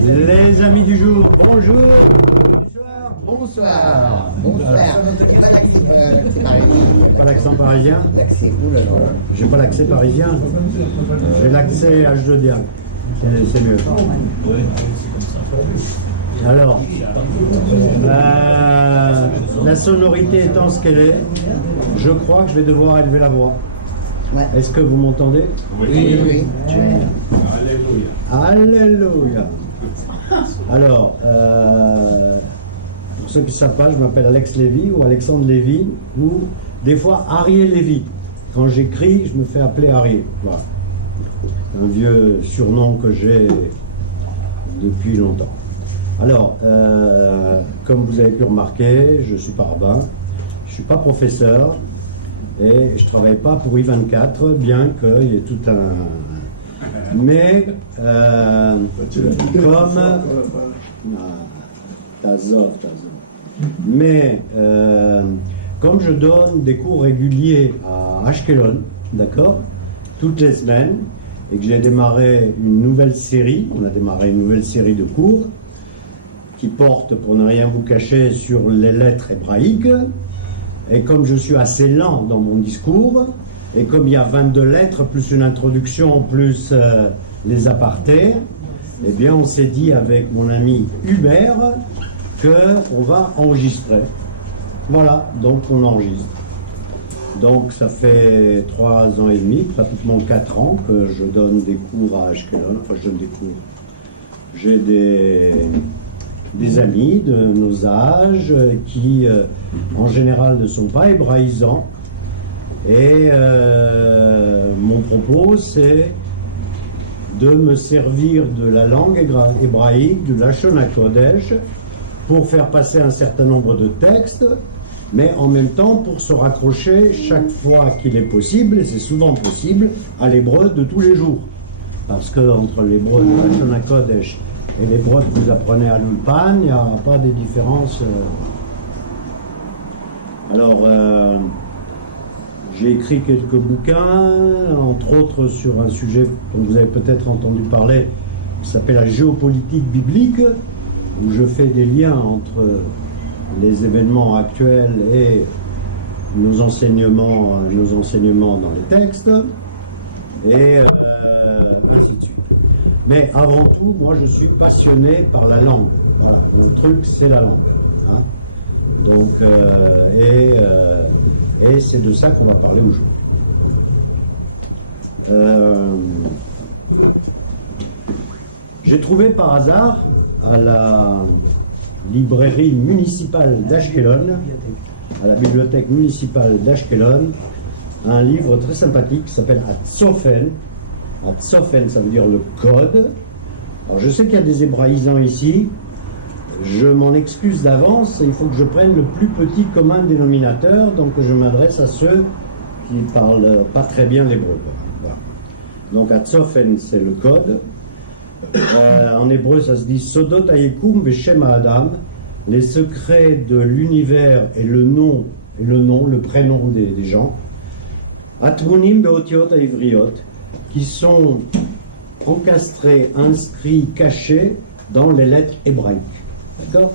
Les amis du jour, bonjour. Bonsoir. Bonsoir. Pas l'accent parisien. L'accès, oulala. J'ai pas l'accès parisien. J'ai l'accès H2D. C'est mieux. Alors, la sonorité étant ce qu'elle est, je crois que je vais devoir élever la voix. Ouais. Est-ce que vous m'entendez? Oui, oui. Alléluia. Alors, pour ceux qui ne savent pas, je m'appelle Alex Lévy ou Alexandre Lévy ou des fois Arié Lévy. Quand j'écris, je me fais appeler Arié. Voilà. Un vieux surnom que j'ai depuis longtemps. Alors, comme vous avez pu remarquer, je suis pas rabbin, je ne suis pas professeur et je ne travaille pas pour I24, bien qu'il y ait tout un... Mais, comme... Mais, comme je donne des cours réguliers à Ashkelon, d'accord, toutes les semaines, et que j'ai démarré une nouvelle série, on a démarré une nouvelle série de cours, qui porte, pour ne rien vous cacher, sur les lettres hébraïques, et comme je suis assez lent dans mon discours, et comme il y a 22 lettres, plus une introduction, plus les apartés, eh bien on s'est dit avec mon ami Hubert qu'on va enregistrer. Voilà, donc on enregistre. Donc ça fait 3 ans et demi, pratiquement 4 ans que je donne des cours à Ashkelon, enfin je donne des cours. J'ai des amis de nos âges qui en général ne sont pas hébraïsants. Et mon propos, c'est de me servir de la langue hébraïque, du Lashon HaKodesh, pour faire passer un certain nombre de textes, mais en même temps pour se raccrocher chaque fois qu'il est possible, et c'est souvent possible, à l'hébreu de tous les jours. Parce que entre l'hébreu du Lashon HaKodesh et l'hébreu que vous apprenez à l'Ulpan, il n'y a pas de différence. Alors, j'ai écrit quelques bouquins, entre autres sur un sujet dont vous avez peut-être entendu parler, qui s'appelle la géopolitique biblique, où je fais des liens entre les événements actuels et nos enseignements dans les textes, et ainsi de suite. Mais avant tout, moi je suis passionné par la langue. Voilà, mon truc c'est la langue. Hein. Donc, et c'est de ça qu'on va parler aujourd'hui. J'ai trouvé par hasard à la librairie municipale d'Ashkelon, à la bibliothèque municipale d'Ashkelon, un livre très sympathique qui s'appelle Hatzofen. Hatzofen, ça veut dire le code. Alors je sais qu'il y a des hébraïsants ici. Je m'en excuse d'avance, il faut que je prenne le plus petit commun dénominateur, donc je m'adresse à ceux qui ne parlent pas très bien l'hébreu. Voilà. Donc Hatzofen, c'est le code. En hébreu, ça se dit Sodot Hayekum Veshem Adam, les secrets de l'univers et le nom, le prénom des gens. Atmunim Beotiot Haivriot, qui sont encastrés, inscrits, cachés dans les lettres hébraïques. D'accord?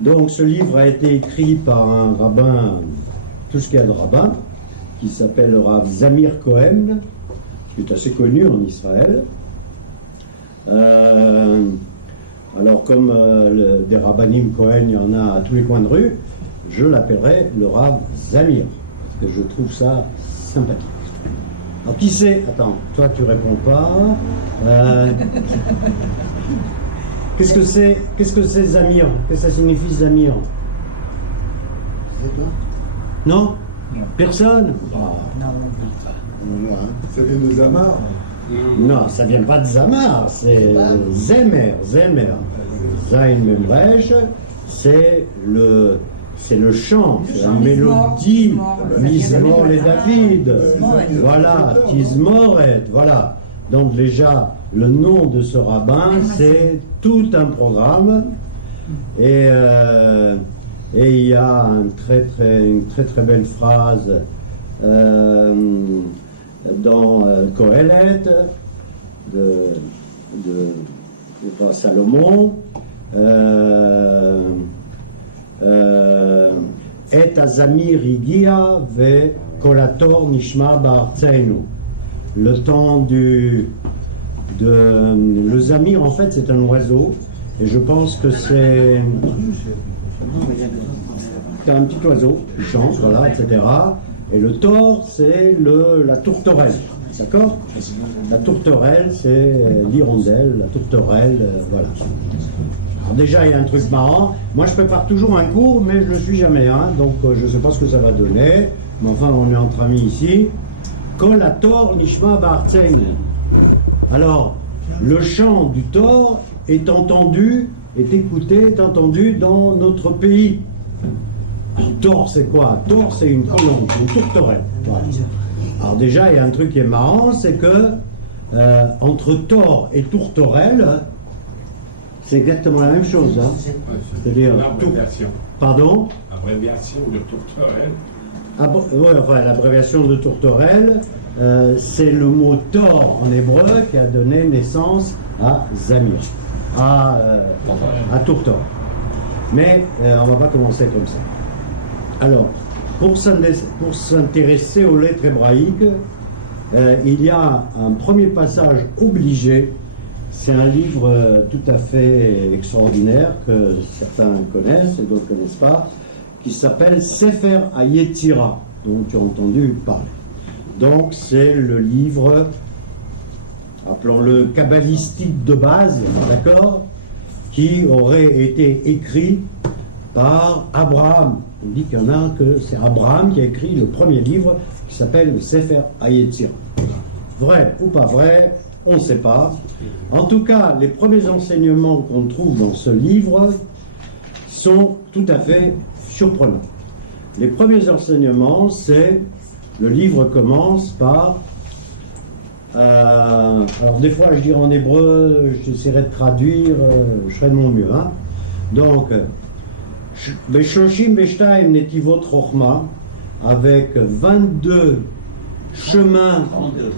Donc ce livre a été écrit par un rabbin, tout ce qu'il y a de rabbin, qui s'appelle le Rav Zamir Cohen, qui est assez connu en Israël. Alors comme des rabbanim Cohen, il y en a à tous les coins de rue, je l'appellerai le Rav Zamir, parce que je trouve ça sympathique. Alors qui c'est? Attends, toi tu réponds pas. Qu'est-ce que c'est Zamir? Qu'est-ce que ça signifie Zamir? C'est toi? Non? Personne? Non. Ça vient de Zamar. Non, ça vient pas de Zamar, c'est Zemer. Zain Memresh, c'est le c'est le chant, c'est la mélodie. Mizmor les David. Voilà, Tizmoret, voilà. Donc déjà, le nom de ce rabbin, c'est tout un programme. Et il y a une très très belle phrase dans Kohelet de Salomon. Et azamir igia ve kolator nishma ba'artzeinu. Le temps le zamir, en fait, c'est un oiseau, et je pense que c'est un petit oiseau qui chante, voilà, etc. Et le tor, c'est la tourterelle, d'accord? La tourterelle, c'est l'hirondelle, la tourterelle, voilà. Alors déjà, il y a un truc marrant. Moi, je prépare toujours un cours, mais je ne le suis jamais, hein, donc je ne sais pas ce que ça va donner. Mais enfin, on est entre amis ici. Kol hator nishma ba'artzeinu. Alors, le chant du tor est entendu, est écouté, est entendu dans notre pays. Tor, c'est quoi? Tor, c'est une colombe, une tourterelle. Voilà. Alors déjà, il y a un truc qui est marrant, c'est que entre tor et tourterelle, c'est exactement la même chose. Hein. C'est-à-dire, l'abréviation. Pardon? L'abréviation de tourterelle. Oui, enfin, l'abréviation de tourterelle, c'est le mot tor en hébreu qui a donné naissance à Zamir, à tourterelle. Mais on ne va pas commencer comme ça. Alors, pour s'intéresser aux lettres hébraïques, il y a un premier passage obligé. C'est un livre tout à fait extraordinaire que certains connaissent et d'autres ne connaissent pas, qui s'appelle Sefer HaYetzira, dont tu as entendu parler. Donc c'est le livre, appelons-le kabbalistique de base, d'accord, qui aurait été écrit par Abraham. On dit qu'il y en a que c'est Abraham qui a écrit le premier livre qui s'appelle le Sefer HaYetzira. Vrai ou pas vrai, on ne sait pas. En tout cas, les premiers enseignements qu'on trouve dans ce livre sont tout à fait surprenants. Les premiers enseignements, c'est, le livre commence par, alors des fois je dirais en hébreu, j'essaierai de traduire, je ferai de mon mieux. Hein. Donc, Beshoshim Beshtaim Netivot Chochma, avec 22 chemins, 22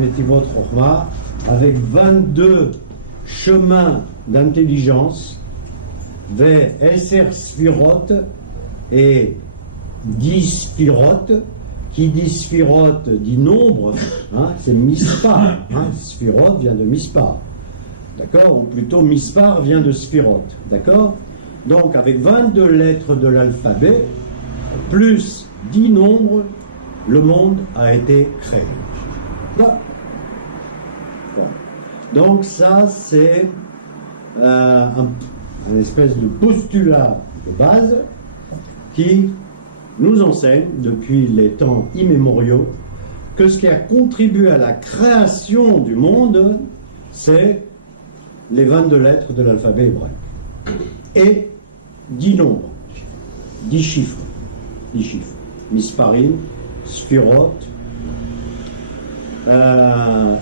Netivot Chochma, avec 22 chemins d'intelligence, vers Eser Sfirot et 10 Sfirot. Qui dit Sfirot dit nombre, hein, c'est Mispar. Hein, Sfirot vient de Mispar. D'accord? Ou plutôt Mispar vient de Sfirot. D'accord? Donc avec 22 lettres de l'alphabet, plus 10 nombres, le monde a été créé. Voilà. Bon. Donc ça, c'est un espèce de postulat de base qui nous enseigne depuis les temps immémoriaux que ce qui a contribué à la création du monde, c'est les 22 lettres de l'alphabet hébraïque. Et 10 nombres, 10 chiffres. 10 chiffres. Misparim, Sfirot.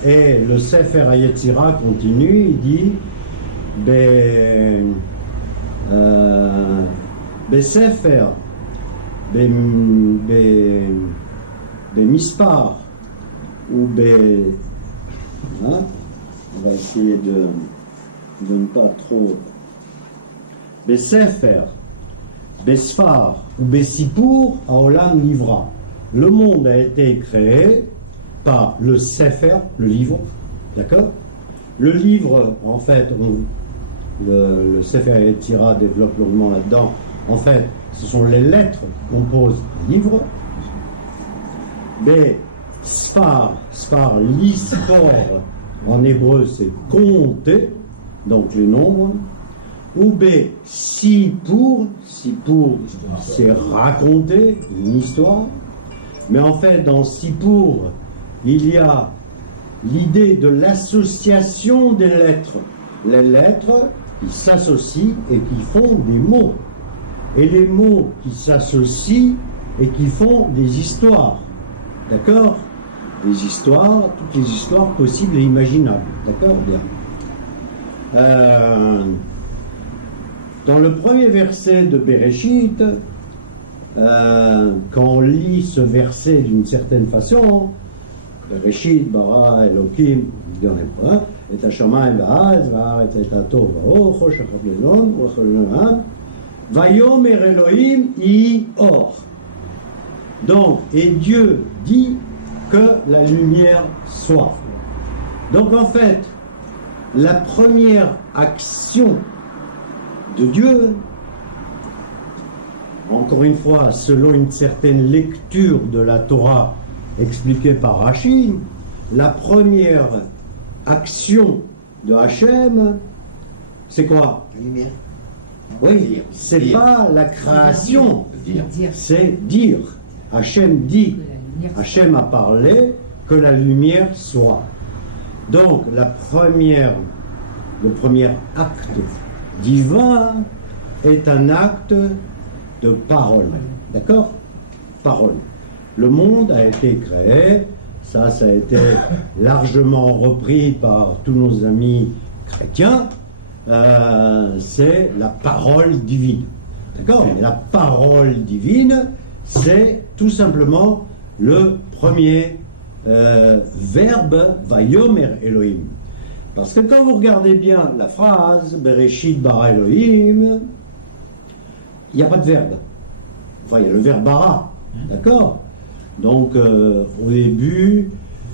Et le Sefer HaYetzira continue, il dit Sefer Mispar ou hein? On va essayer de ne pas trop. Sefer, Sfar ou Sipur Haolam Nivra. Le monde a été créé par le Sefer, le livre, d'accord? Le livre, en fait, le Sefer HaYetzira développe longuement là-dedans. En fait, ce sont les lettres qui composent le livre. Sfar, l'ispor, en hébreu c'est compter, donc les nombres. Ou Sipur, c'est raconter une histoire. Mais en fait, dans Sipur, il y a l'idée de l'association des lettres. les lettres qui s'associent et qui font des mots. Et les mots qui s'associent et qui font des histoires. D'accord? Des histoires, toutes les histoires possibles et imaginables. D'accord? Bien. Dans le premier verset de Bereshit, quand on lit ce verset d'une certaine façon, Bereshit, bara, Elohim, il y en a pas, et Hashamayim va'aretz, va'aretz et atov va'or, chosh achab lelon, v'achol lelon, vayomer Elohim i or. Donc, et Dieu dit que la lumière soit. Donc en fait, la première action de Dieu, encore une fois, selon une certaine lecture de la Torah expliquée par Rashi, la première action de Hachem, c'est quoi? La lumière. Oui, c'est Dire. pas la création, Dire. c'est dire. Hachem dit, Hachem a parlé, que la lumière soit. Donc, le premier acte divin est un acte de parole. D'accord? Parole. Le monde a été créé, ça a été largement repris par tous nos amis chrétiens, c'est la parole divine. D'accord? Et la parole divine, c'est tout simplement le premier verbe Vayomer Elohim. Parce que quand vous regardez bien la phrase Bereshit bara Elohim, il n'y a pas de verbe. Enfin, il y a le verbe bara. D'accord? Donc, au début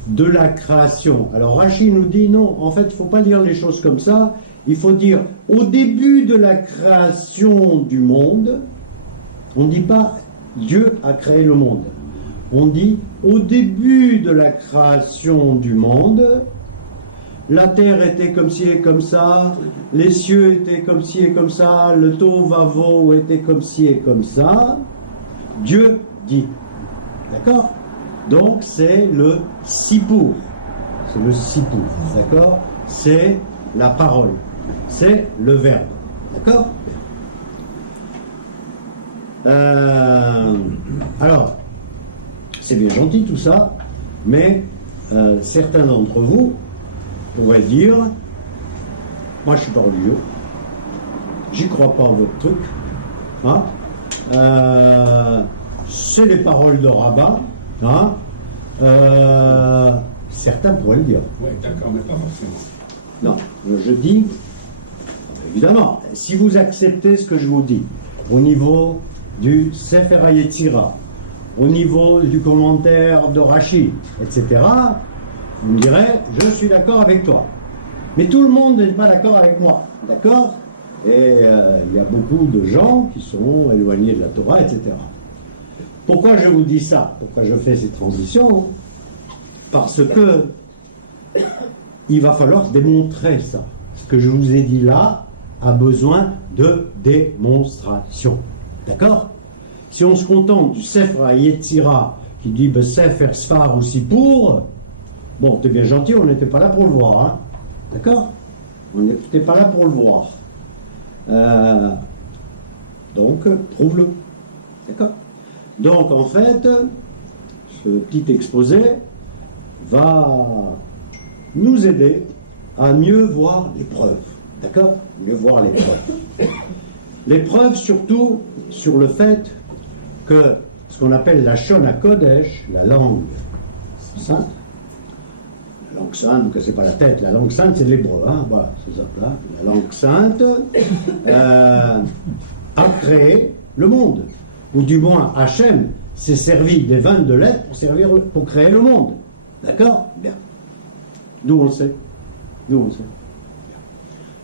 de la création. Alors, Rashi nous dit non, en fait, il ne faut pas dire les choses comme ça. Il faut dire au début de la création du monde, on ne dit pas Dieu a créé le monde. On dit au début de la création du monde, la terre était comme ci et comme ça, les cieux étaient comme ci et comme ça, le tohu-vavohu était comme ci et comme ça. Dieu dit. D'accord? Donc c'est le sipour. C'est le sipour. D'accord? C'est la parole. C'est le verbe. D'accord? Alors, c'est bien gentil tout ça, mais certains d'entre vous pourraient dire, moi je suis pas religieux, j'y crois pas en votre truc, hein, c'est les paroles de rabbin, hein, certains pourraient le dire. Oui, d'accord, mais pas forcément. Non, je dis, évidemment, si vous acceptez ce que je vous dis, au niveau du Sefer HaYetzira, au niveau du commentaire de Rashi, etc., vous me direz, je suis d'accord avec toi. Mais tout le monde n'est pas d'accord avec moi, d'accord? Et il y a beaucoup de gens qui sont éloignés de la Torah, etc. Pourquoi je vous dis ça? Pourquoi je fais ces transitions? Parce que il va falloir démontrer ça. Ce que je vous ai dit là a besoin de démonstration. D'accord? Si on se contente du Sefer HaYetzira qui dit Sefer Sfar ou Sipour, bon, t'es bien gentil, on n'était pas là pour le voir. Hein? D'accord? On n'était pas là pour le voir. Donc, prouve-le. D'accord? Donc, en fait, ce petit exposé va nous aider à mieux voir les preuves. D'accord? Mieux voir les preuves. Les preuves surtout sur le fait que ce qu'on appelle la Shon HaKodesh, la langue sainte, la langue sainte, vous ne cassez pas la tête, la langue sainte c'est l'hébreu, hein, voilà, c'est ça, là. La langue sainte a créé le monde, ou du moins Hachem s'est servi des 22 lettres pour créer le monde. D'accord? Bien. D'où on le sait. D'où on le sait.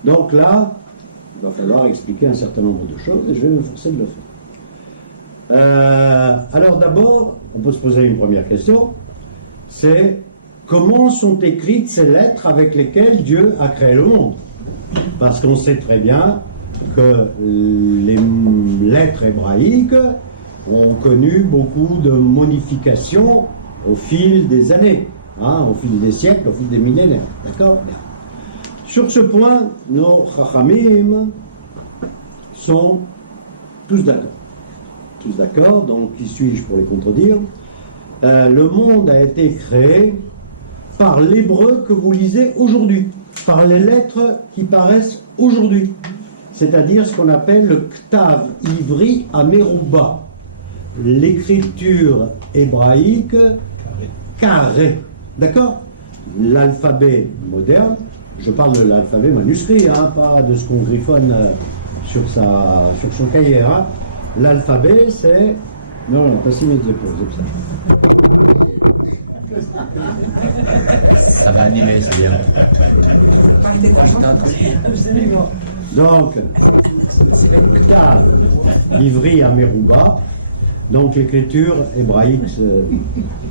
Donc là, il va falloir expliquer un certain nombre de choses et je vais me forcer de le faire. Alors d'abord, on peut se poser une première question, c'est comment sont écrites ces lettres avec lesquelles Dieu a créé le monde? Parce qu'on sait très bien que les lettres hébraïques ont connu beaucoup de modifications au fil des années, hein, au fil des siècles, au fil des millénaires. D'accord? Sur ce point, nos chachamim sont tous d'accord. Tous d'accord, donc qui suis-je pour les contredire? Le monde a été créé par l'hébreu que vous lisez aujourd'hui, par les lettres qui paraissent aujourd'hui, c'est-à-dire ce qu'on appelle le Ktav Ivri Ameruba, l'écriture hébraïque carrée, d'accord? L'alphabet moderne, je parle de l'alphabet manuscrit, hein, pas de ce qu'on griffonne sur son cahier. Hein. L'alphabet, c'est... Non, pas si mes épaules, c'est ça. Ça va animer, c'est bien. Donc, Ktav Ivri Ameruba, donc l'écriture hébraïque,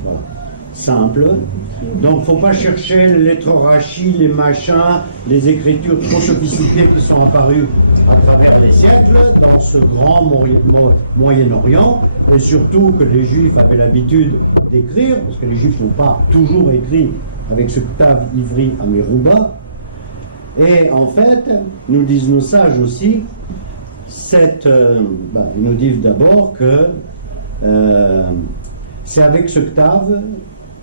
voilà, simple. Donc, il ne faut pas chercher les lettres Rashi, les machins, les écritures trop sophistiquées qui sont apparues à travers les siècles dans ce grand Moyen-Orient, et surtout que les Juifs avaient l'habitude d'écrire, parce que les Juifs n'ont pas toujours écrit avec ce Ktav Ivri Ameruba. Et en fait, nous disent nos sages aussi, ils nous disent d'abord que c'est avec ce Ktav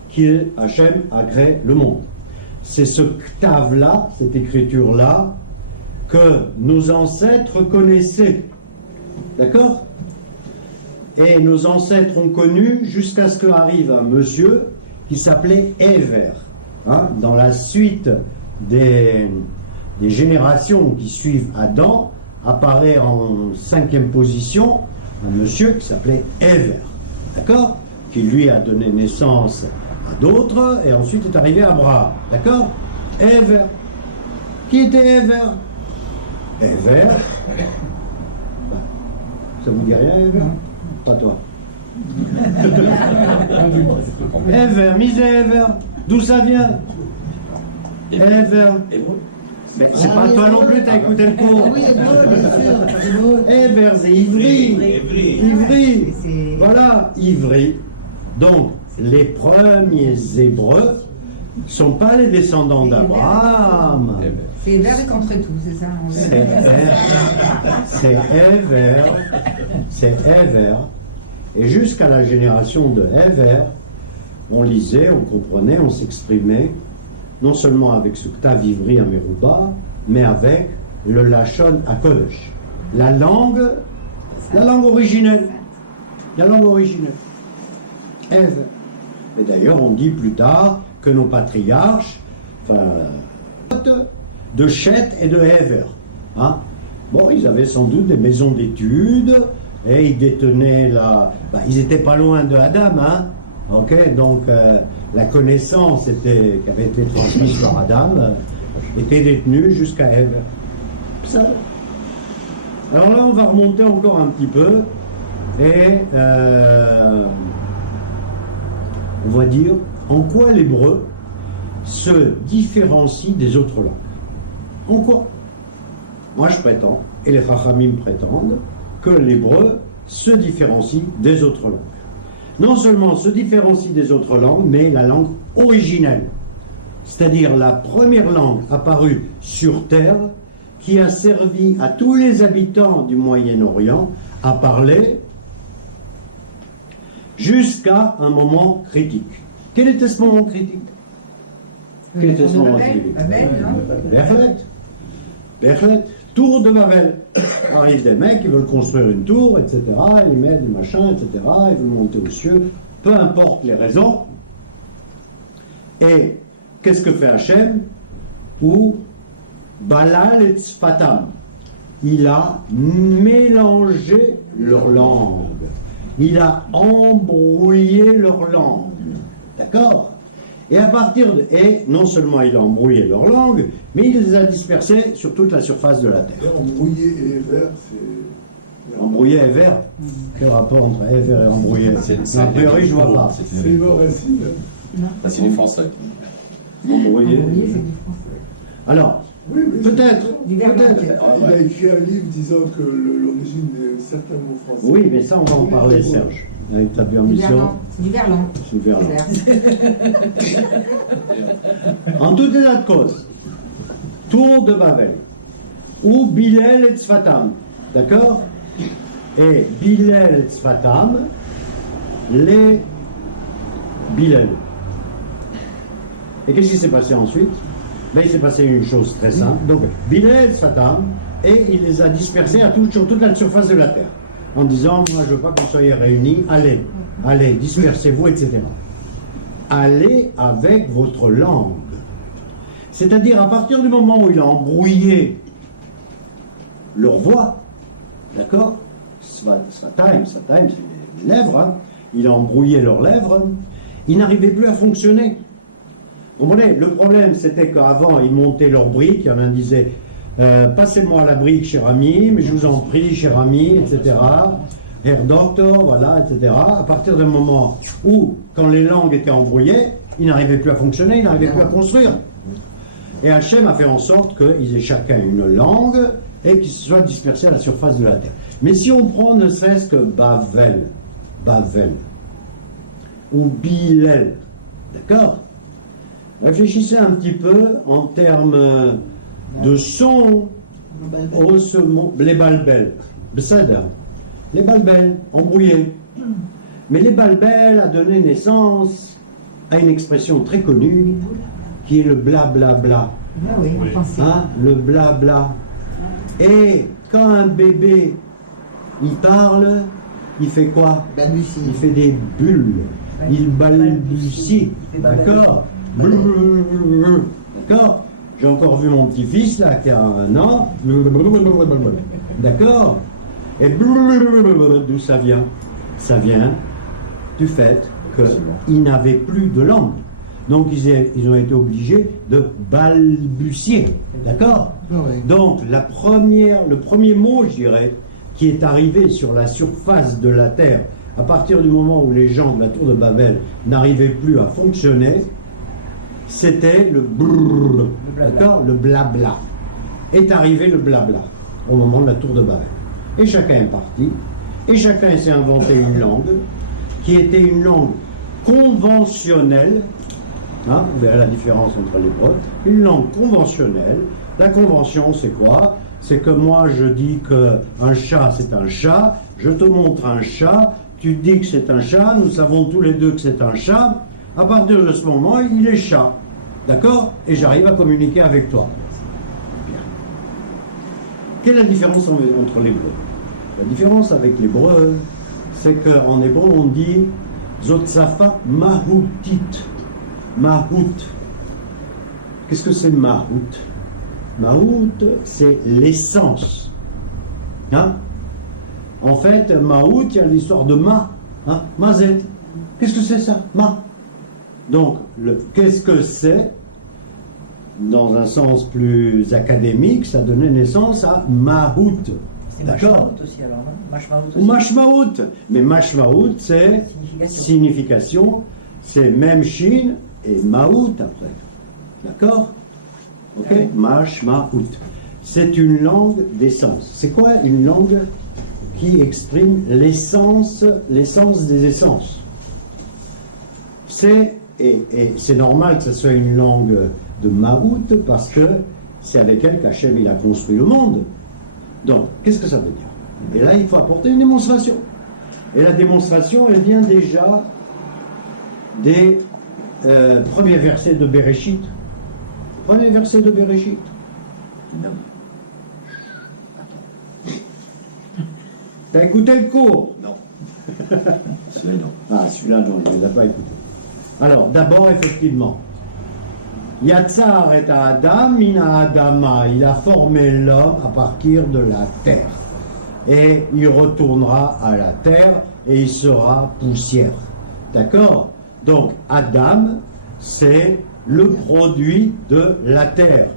qu'Hachem a créé le monde. C'est ce Ktav-là, cette écriture-là, que nos ancêtres connaissaient. D'accord? Et nos ancêtres ont connu jusqu'à ce qu'arrive un monsieur qui s'appelait Ever. Hein? Dans la suite des générations qui suivent Adam, apparaît en 5e position un monsieur qui s'appelait Ever. D'accord? Qui lui a donné naissance à d'autres, et ensuite est arrivé Abraham. D'accord? Ever. Qui était Ever? Ever. Ça vous dit rien, Ever? Pas toi. Ever, misé Ever. D'où ça vient? Ever. Mais c'est pas toi non plus, t'as écouté le cours. Oui, bien sûr. Ever, c'est Ivri. Ivri. Voilà, Ivri. Donc, les premiers Hébreux ne sont pas les descendants d'Abraham. C'est Ever contre tout, c'est ça? C'est Ever. C'est Ever. Et jusqu'à la génération de Ever, on lisait, on comprenait, on s'exprimait, non seulement avec ce Ktav Ivri Ameruba, mais avec le Lachon HaKodesh. La langue originelle. La langue originelle. Ever. Et d'ailleurs, on dit plus tard que nos patriarches, de Chet et de Ever, hein? Bon, ils avaient sans doute des maisons d'études et ils détenaient ils n'étaient pas loin de Adam, hein? Ok, donc la connaissance qui avait été transmise par Adam était détenue jusqu'à Ever. Ça. Alors là, on va remonter encore un petit peu et on va dire en quoi l'hébreu se différencie des autres langues. En quoi? Moi je prétends, et les Chachamim prétendent, que l'hébreu se différencie des autres langues. Non seulement se différencie des autres langues, mais la langue originelle, c'est-à-dire la première langue apparue sur Terre, qui a servi à tous les habitants du Moyen-Orient à parler jusqu'à un moment critique. Quel était ce moment critique? Quel était ce moment critique? Berlet. Tour de Babel. Arrivent des mecs qui veulent construire une tour, etc. Ils mettent des machins, etc. Ils veulent monter aux cieux. Peu importe les raisons. Et qu'est-ce que fait Hachem? Ou Balal et Tzfatam. Il a mélangé leur langue. Il a embrouillé leur langue. D'accord? Et à partir de... Et non seulement il a embrouillé leur langue, mais il les a dispersés sur toute la surface de la Terre. Et embrouillé et Ever, c'est... Embrouillé et vert? Quel rapport entre Ever et embrouillé? A priori, je ne vois pas. C'est mort ainsi. C'est du français. Embrouillé. C'est du français. Alors, Oui, mais peut-être. il a écrit un livre disant que l'origine de certains mots français. Oui, mais ça, on va en parler, Serge, avec ta permission. C'est du verlan. C'est du verlan. En tout état de cause, Tour de Babel, ou Bilel et Tzfatam, d'accord? Et Bilel et Tzfatam, les Bilel. Et qu'est-ce qui s'est passé ensuite? Ben, il s'est passé une chose très simple. Donc, Bilel et Tzfatam, et il les a dispersés sur toute la surface de la terre, en disant, moi je veux pas que vous soyez réunis, allez, dispersez-vous, etc. Allez avec votre langue. C'est-à-dire, à partir du moment où il a embrouillé leur voix, d'accord? Svatayim, c'est les lèvres, hein? Il a embrouillé leurs lèvres, ils n'arrivaient plus à fonctionner. Vous comprenez? Le problème, c'était qu'avant, ils montaient leurs briques, il y en a un disait, passez-moi la brique, cher ami, mais je vous en prie, cher ami, etc. Herr Doctor, voilà, etc. À partir du moment où, quand les langues étaient embrouillées, ils n'arrivaient plus à fonctionner, ils n'arrivaient plus à construire. Et Hachem a fait en sorte qu'ils aient chacun une langue et qu'ils soient dispersés à la surface de la terre. Mais si on prend ne serait-ce que Bavel, ou Bilel, d'accord? Réfléchissez un petit peu en termes de son, les balbel, les balbel, embrouillés. Mais les balbel a donné naissance à une expression très connue qui est le blablabla. Ah oui, on pensait. Hein, le blabla. Et quand un bébé, il parle, il fait quoi? Balbutie. Il fait des bulles. Il balbutie. D'accord? D'accord? J'ai encore vu mon petit-fils, là, qui a 1 an. D'accord? Et d'où ça vient? Ça vient du fait qu'ils n'avaient plus de langue. Donc ils ont été obligés de balbutier. D'accord? Donc le premier mot, je dirais, qui est arrivé sur la surface de la terre, à partir du moment où les gens de la tour de Babel n'arrivaient plus à fonctionner, c'était le brrr, d'accord? Le blabla. Est arrivé le blabla au moment de la tour de Babel. Et chacun est parti, et chacun s'est inventé une langue, qui était une langue conventionnelle. Hein, vous verrez la différence entre les l'hébreu. Une langue conventionnelle. La convention, c'est quoi? C'est que moi, je dis qu'un chat, c'est un chat. Je te montre un chat. Tu dis que c'est un chat. Nous savons tous les deux que c'est un chat. À partir de ce moment, il est chat. D'accord? Et j'arrive à communiquer avec toi. Bien. Quelle est la différence entre l'hébreu? La différence avec l'hébreu, c'est qu'en hébreu, on dit Zotsafa Mahoutit. Mahout. Qu'est-ce que c'est Mahout? Mahout, c'est l'essence. Hein? En fait, Mahout, il y a l'histoire de Ma. Hein? Mazet. Qu'est-ce que c'est ça? Ma. Donc, qu'est-ce que c'est? Dans un sens plus académique, ça donnait naissance à Mahout. D'accord? Aussi alors, hein? Mashmaout Ou Mashmaout. Mais Mashmaout, c'est signification. C'est même Shin et Maout après. D'accord? Ok? Mashmaout. C'est une langue d'essence. C'est quoi une langue qui exprime l'essence des essences? Et c'est normal que ce soit une langue de Maout parce que c'est avec elle qu'Hachem il a construit le monde. Donc, qu'est-ce que ça veut dire? Et là, il faut apporter une démonstration. Et la démonstration, elle vient déjà des premiers versets de Bereshit. Premier verset de Bereshit. Non. T'as écouté le cours? Non. Celui-là, non. Ah, celui-là, non, il ne l'a pas écouté. Alors, d'abord, effectivement, Yatsar et Adam, Mina Adama, il a formé l'homme à partir de la terre. Et il retournera à la terre et il sera poussière. D'accord? Donc, Adam, c'est le produit de la terre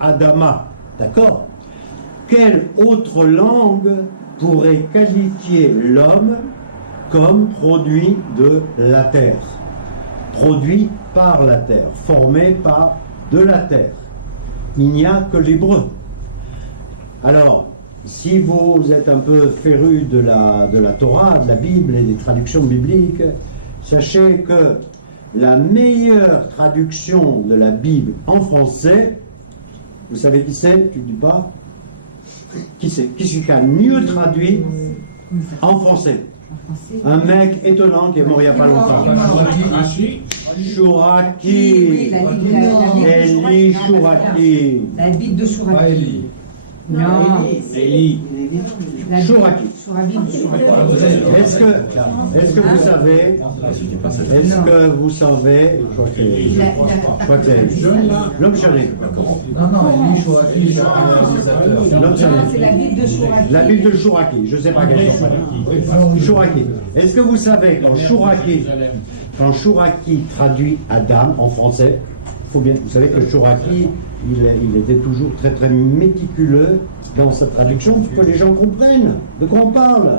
Adama. D'accord? Quelle autre langue pourrait qualifier l'homme comme produit de la terre? Produit par la terre, formé par de la terre. Il n'y a que l'hébreu. Alors, si vous êtes un peu féru de la Torah, de la Bible et des traductions bibliques, sachez que la meilleure traduction de la Bible en français, Vous savez qui c'est? Tu ne dis pas? Qui c'est? Qui a mieux traduit en français? Un mec étonnant qui est mort il n'y a pas longtemps. Chouraki. Eli Chouraki. La Bible de Chouraki. Pas Élie. Non. Élie. Chouraki. Est-ce que vous savez, je crois que c'est l'homme chalet. Non, Élie Chouraki, c'est un réalisateur. L'homme chalet. C'est la Bible de Chouraki. La Bible de Chouraki, je ne sais pas quelle chose. Chouraki. Est-ce que vous savez quand Chouraki traduit Adam en français, vous savez que Chouraki, il était toujours très très méticuleux dans sa traduction pour que les gens comprennent de quoi on parle.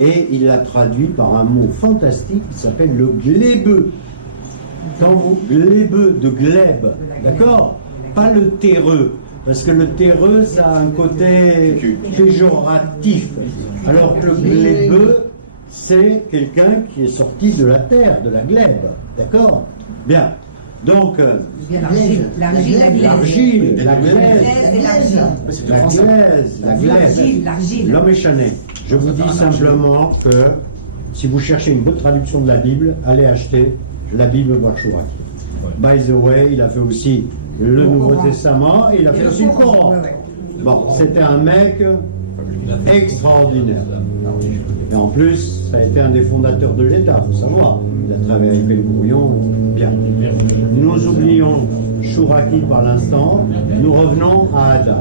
Et il l'a traduit par un mot fantastique qui s'appelle le glébeux. Quand vous glébeux de glèbe, d'accord? Pas le terreux, parce que le terreux ça a un côté péjoratif. Alors que le glébeux, c'est quelqu'un qui est sorti de la terre, de la glèbe, d'accord? Bien. Donc, L'argile, la glaise. l'argile, la glaise, la glaise, L'argile. l'homme échané. Je vous dis simplement que si vous cherchez une bonne traduction de la Bible, allez acheter la Bible par Chouraki. By the way, il a fait aussi le Nouveau Testament et il a fait aussi le Coran. Bon, c'était un mec extraordinaire. Et en plus, ça a été un des fondateurs de l'État, il faut savoir. Il a travaillé avec Ben Gourion, bien. Nous oublions Chouraki par l'instant, nous revenons à Adam.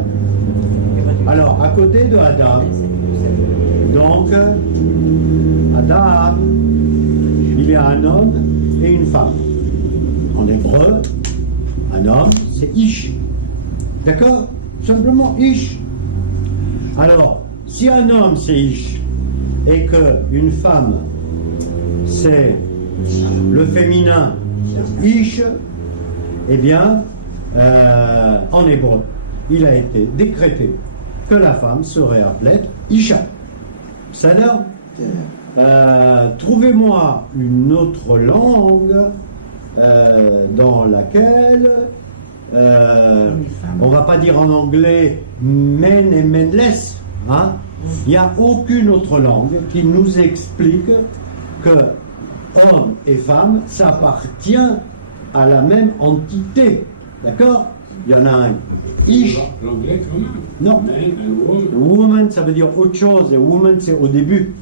Alors, à côté de Adam, donc, Adam, il y a un homme et une femme. En hébreu, un homme, c'est Ish. D'accord? Simplement Ish. Alors, si un homme c'est Ish et qu'une femme c'est le féminin Ish, eh bien, en hébreu, il a été décrété que la femme serait appelée Isha. Ça trouvez-moi une autre langue dans laquelle on va pas dire en anglais men et menless, hein? Il n'y a aucune autre langue qui nous explique que homme et femme, ça appartient à la même entité. D'accord? Il y en a un Ish. L'anglais, quand même. Non. Man and Woman, ça veut dire autre chose, et woman, c'est au début.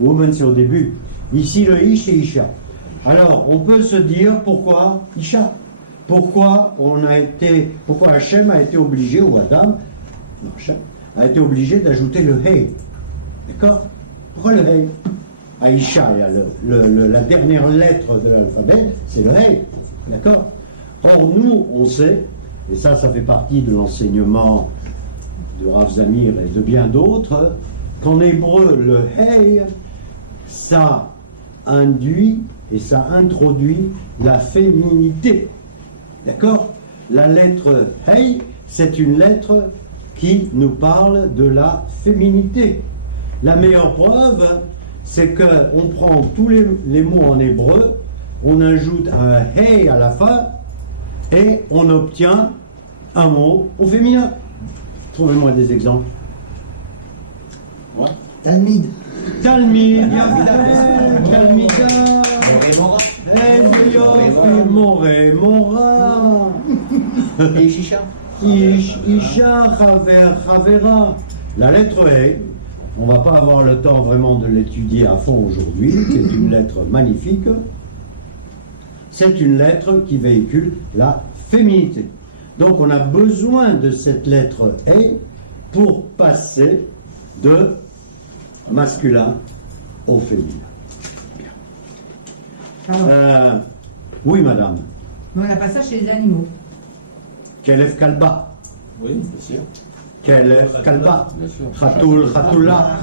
Woman, c'est au début. Ici, le Ish, c'est Isha. Alors, on peut se dire pourquoi Isha? Pourquoi Hachem a été obligé, ou Adam, non, Hachem, a été obligé d'ajouter le Hey. D'accord? Pourquoi le Hey? À Isha, il y a la dernière lettre de l'alphabet, c'est le Hey. D'accord? Or, nous, on sait, et ça fait partie de l'enseignement de Rav Zamir et de bien d'autres, qu'en hébreu, le Hey, ça induit et ça introduit la féminité. D'accord? La lettre Hey, c'est une lettre qui nous parle de la féminité. La meilleure preuve, c'est qu'on prend tous les mots en hébreu, on ajoute un Hey à la fin, et on obtient un mot au féminin. Trouvez-moi des exemples. Ouais. Talmid. Talmid, Talmida, Moré, Mora, Et Chicha. Isha, Chavera. La lettre E, on ne va pas avoir le temps vraiment de l'étudier à fond aujourd'hui, qui est une lettre magnifique. C'est une lettre qui véhicule la féminité. Donc on a besoin de cette lettre E pour passer de masculin au féminin. Oui, madame. Mais on n'a pas ça chez les animaux. Kelef Kalba. Oui, bien sûr. Kelef Kalba. Bien sûr. Khatoul, Khatoula.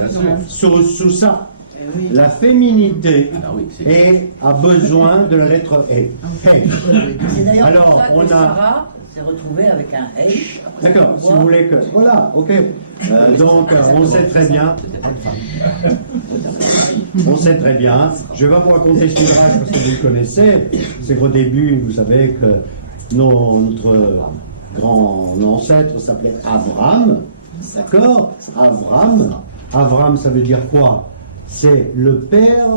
Sousa. La féminité a besoin de la lettre E. C'est d'ailleurs Alors, pour ça que on a... Sarah s'est retrouvée avec un H. D'accord, si vous voulez que... Voilà, ok. Donc, on sait très bien... On sait très bien. Je ne vais pas vous raconter ce midrash parce que vous le connaissez. C'est qu'au début, vous savez que notre grand ancêtre s'appelait Avram, d'accord? Avram, ça veut dire quoi? C'est le père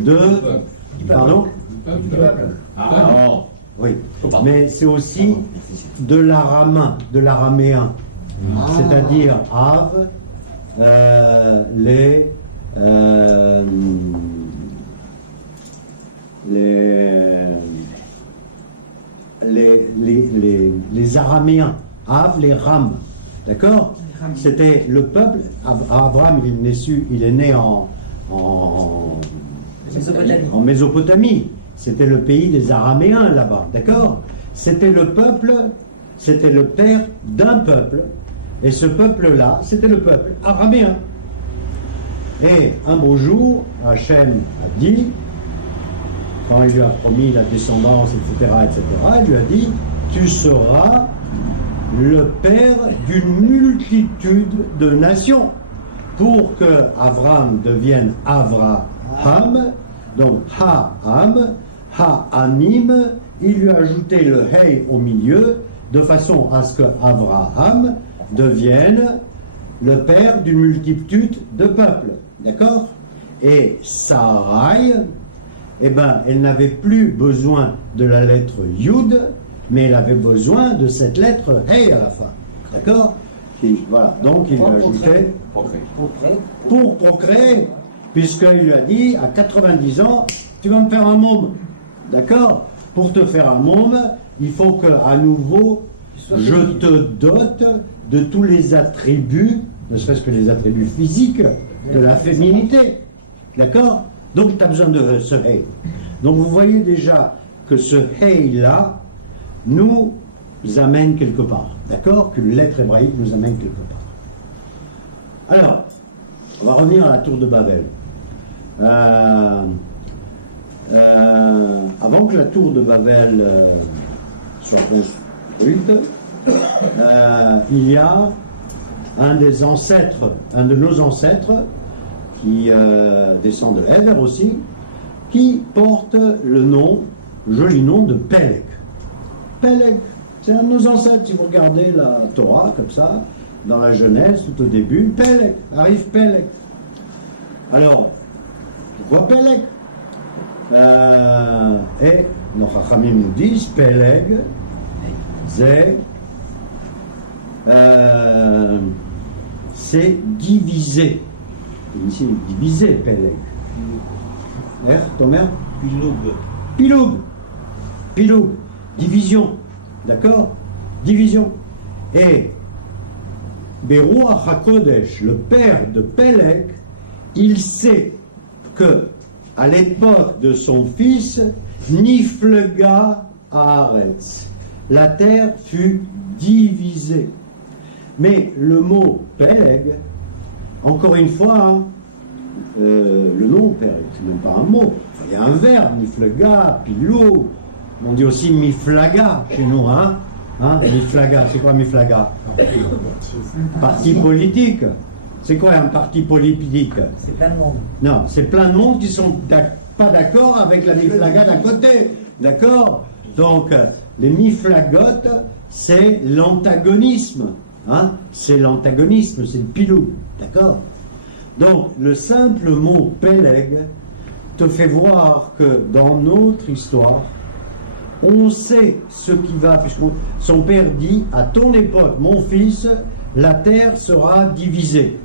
de... Pardon? Ah, Oui, mais c'est aussi de l'araméen, c'est-à-dire Av, les araméens, Av, les Ram, d'accord? C'était le peuple. Abraham, il est né en Mésopotamie. C'était le pays des Araméens là-bas, d'accord? C'était le peuple, c'était le père d'un peuple, et ce peuple-là, c'était le peuple araméen. Et un beau jour, Hachem a dit, quand il lui a promis la descendance, etc., il lui a dit, tu seras le père d'une multitude de nations, pour que Avram devienne Avraham, donc Ha-Ham, Ha-Anim, il lui a ajouté le Hey au milieu, de façon à ce que Avraham devienne le père d'une multitude de peuples, d'accord? Et Sarai, eh ben, elle n'avait plus besoin de la lettre Yud, mais elle avait besoin de cette lettre Hey à la fin, d'accord? Voilà, donc il lui a ajouté pour procréer, puisqu'il lui a dit à 90 ans, tu vas me faire un môme, d'accord? Pour te faire un môme, il faut que à nouveau je te dote de tous les attributs, ne serait-ce que les attributs physiques de la féminité, d'accord? Donc tu as besoin de ce Hey. Donc vous voyez déjà que ce Hey là nous amène quelque part, d'accord? Que lettre hébraïque nous amène quelque part. Alors, on va revenir à la tour de Babel. Avant que la tour de Babel soit construite, il y a un de nos ancêtres, qui descend de l'Ève aussi, qui porte le nom, joli nom de Peleg. Peleg, c'est un de nos ancêtres, si vous regardez la Torah comme ça, dans la Genèse, tout au début, Peleg, arrive Peleg. Alors, pourquoi Peleg? Et nos Chachamim nous disent, Peleg, c'est divisé. Ici, divisé, Peleg. Tomer? Piloug. Division. D'accord? Division. Et Beruach HaKodesh, le père de Peleg, il sait que à l'époque de son fils, Niflega Haaretz, la terre fut divisée. Mais le mot Peleg, encore une fois, hein, le nom Peleg, c'est même pas un mot. Il y a un verbe, Niflega, Pilou. On dit aussi Miflaga chez nous, hein? Miflaga, c'est quoi Miflaga? Parti politique. C'est quoi un parti politique? C'est plein de monde. Non, c'est plein de monde qui sont pas d'accord avec la Miflaga d'à côté. D'accord? Donc, les Miflagotes, c'est l'antagonisme. Hein? C'est l'antagonisme, c'est le pilou. D'accord? Donc, le simple mot Peleg te fait voir que dans notre histoire, on sait ce qui va, puisque son père dit, à ton époque, mon fils, la terre sera divisée.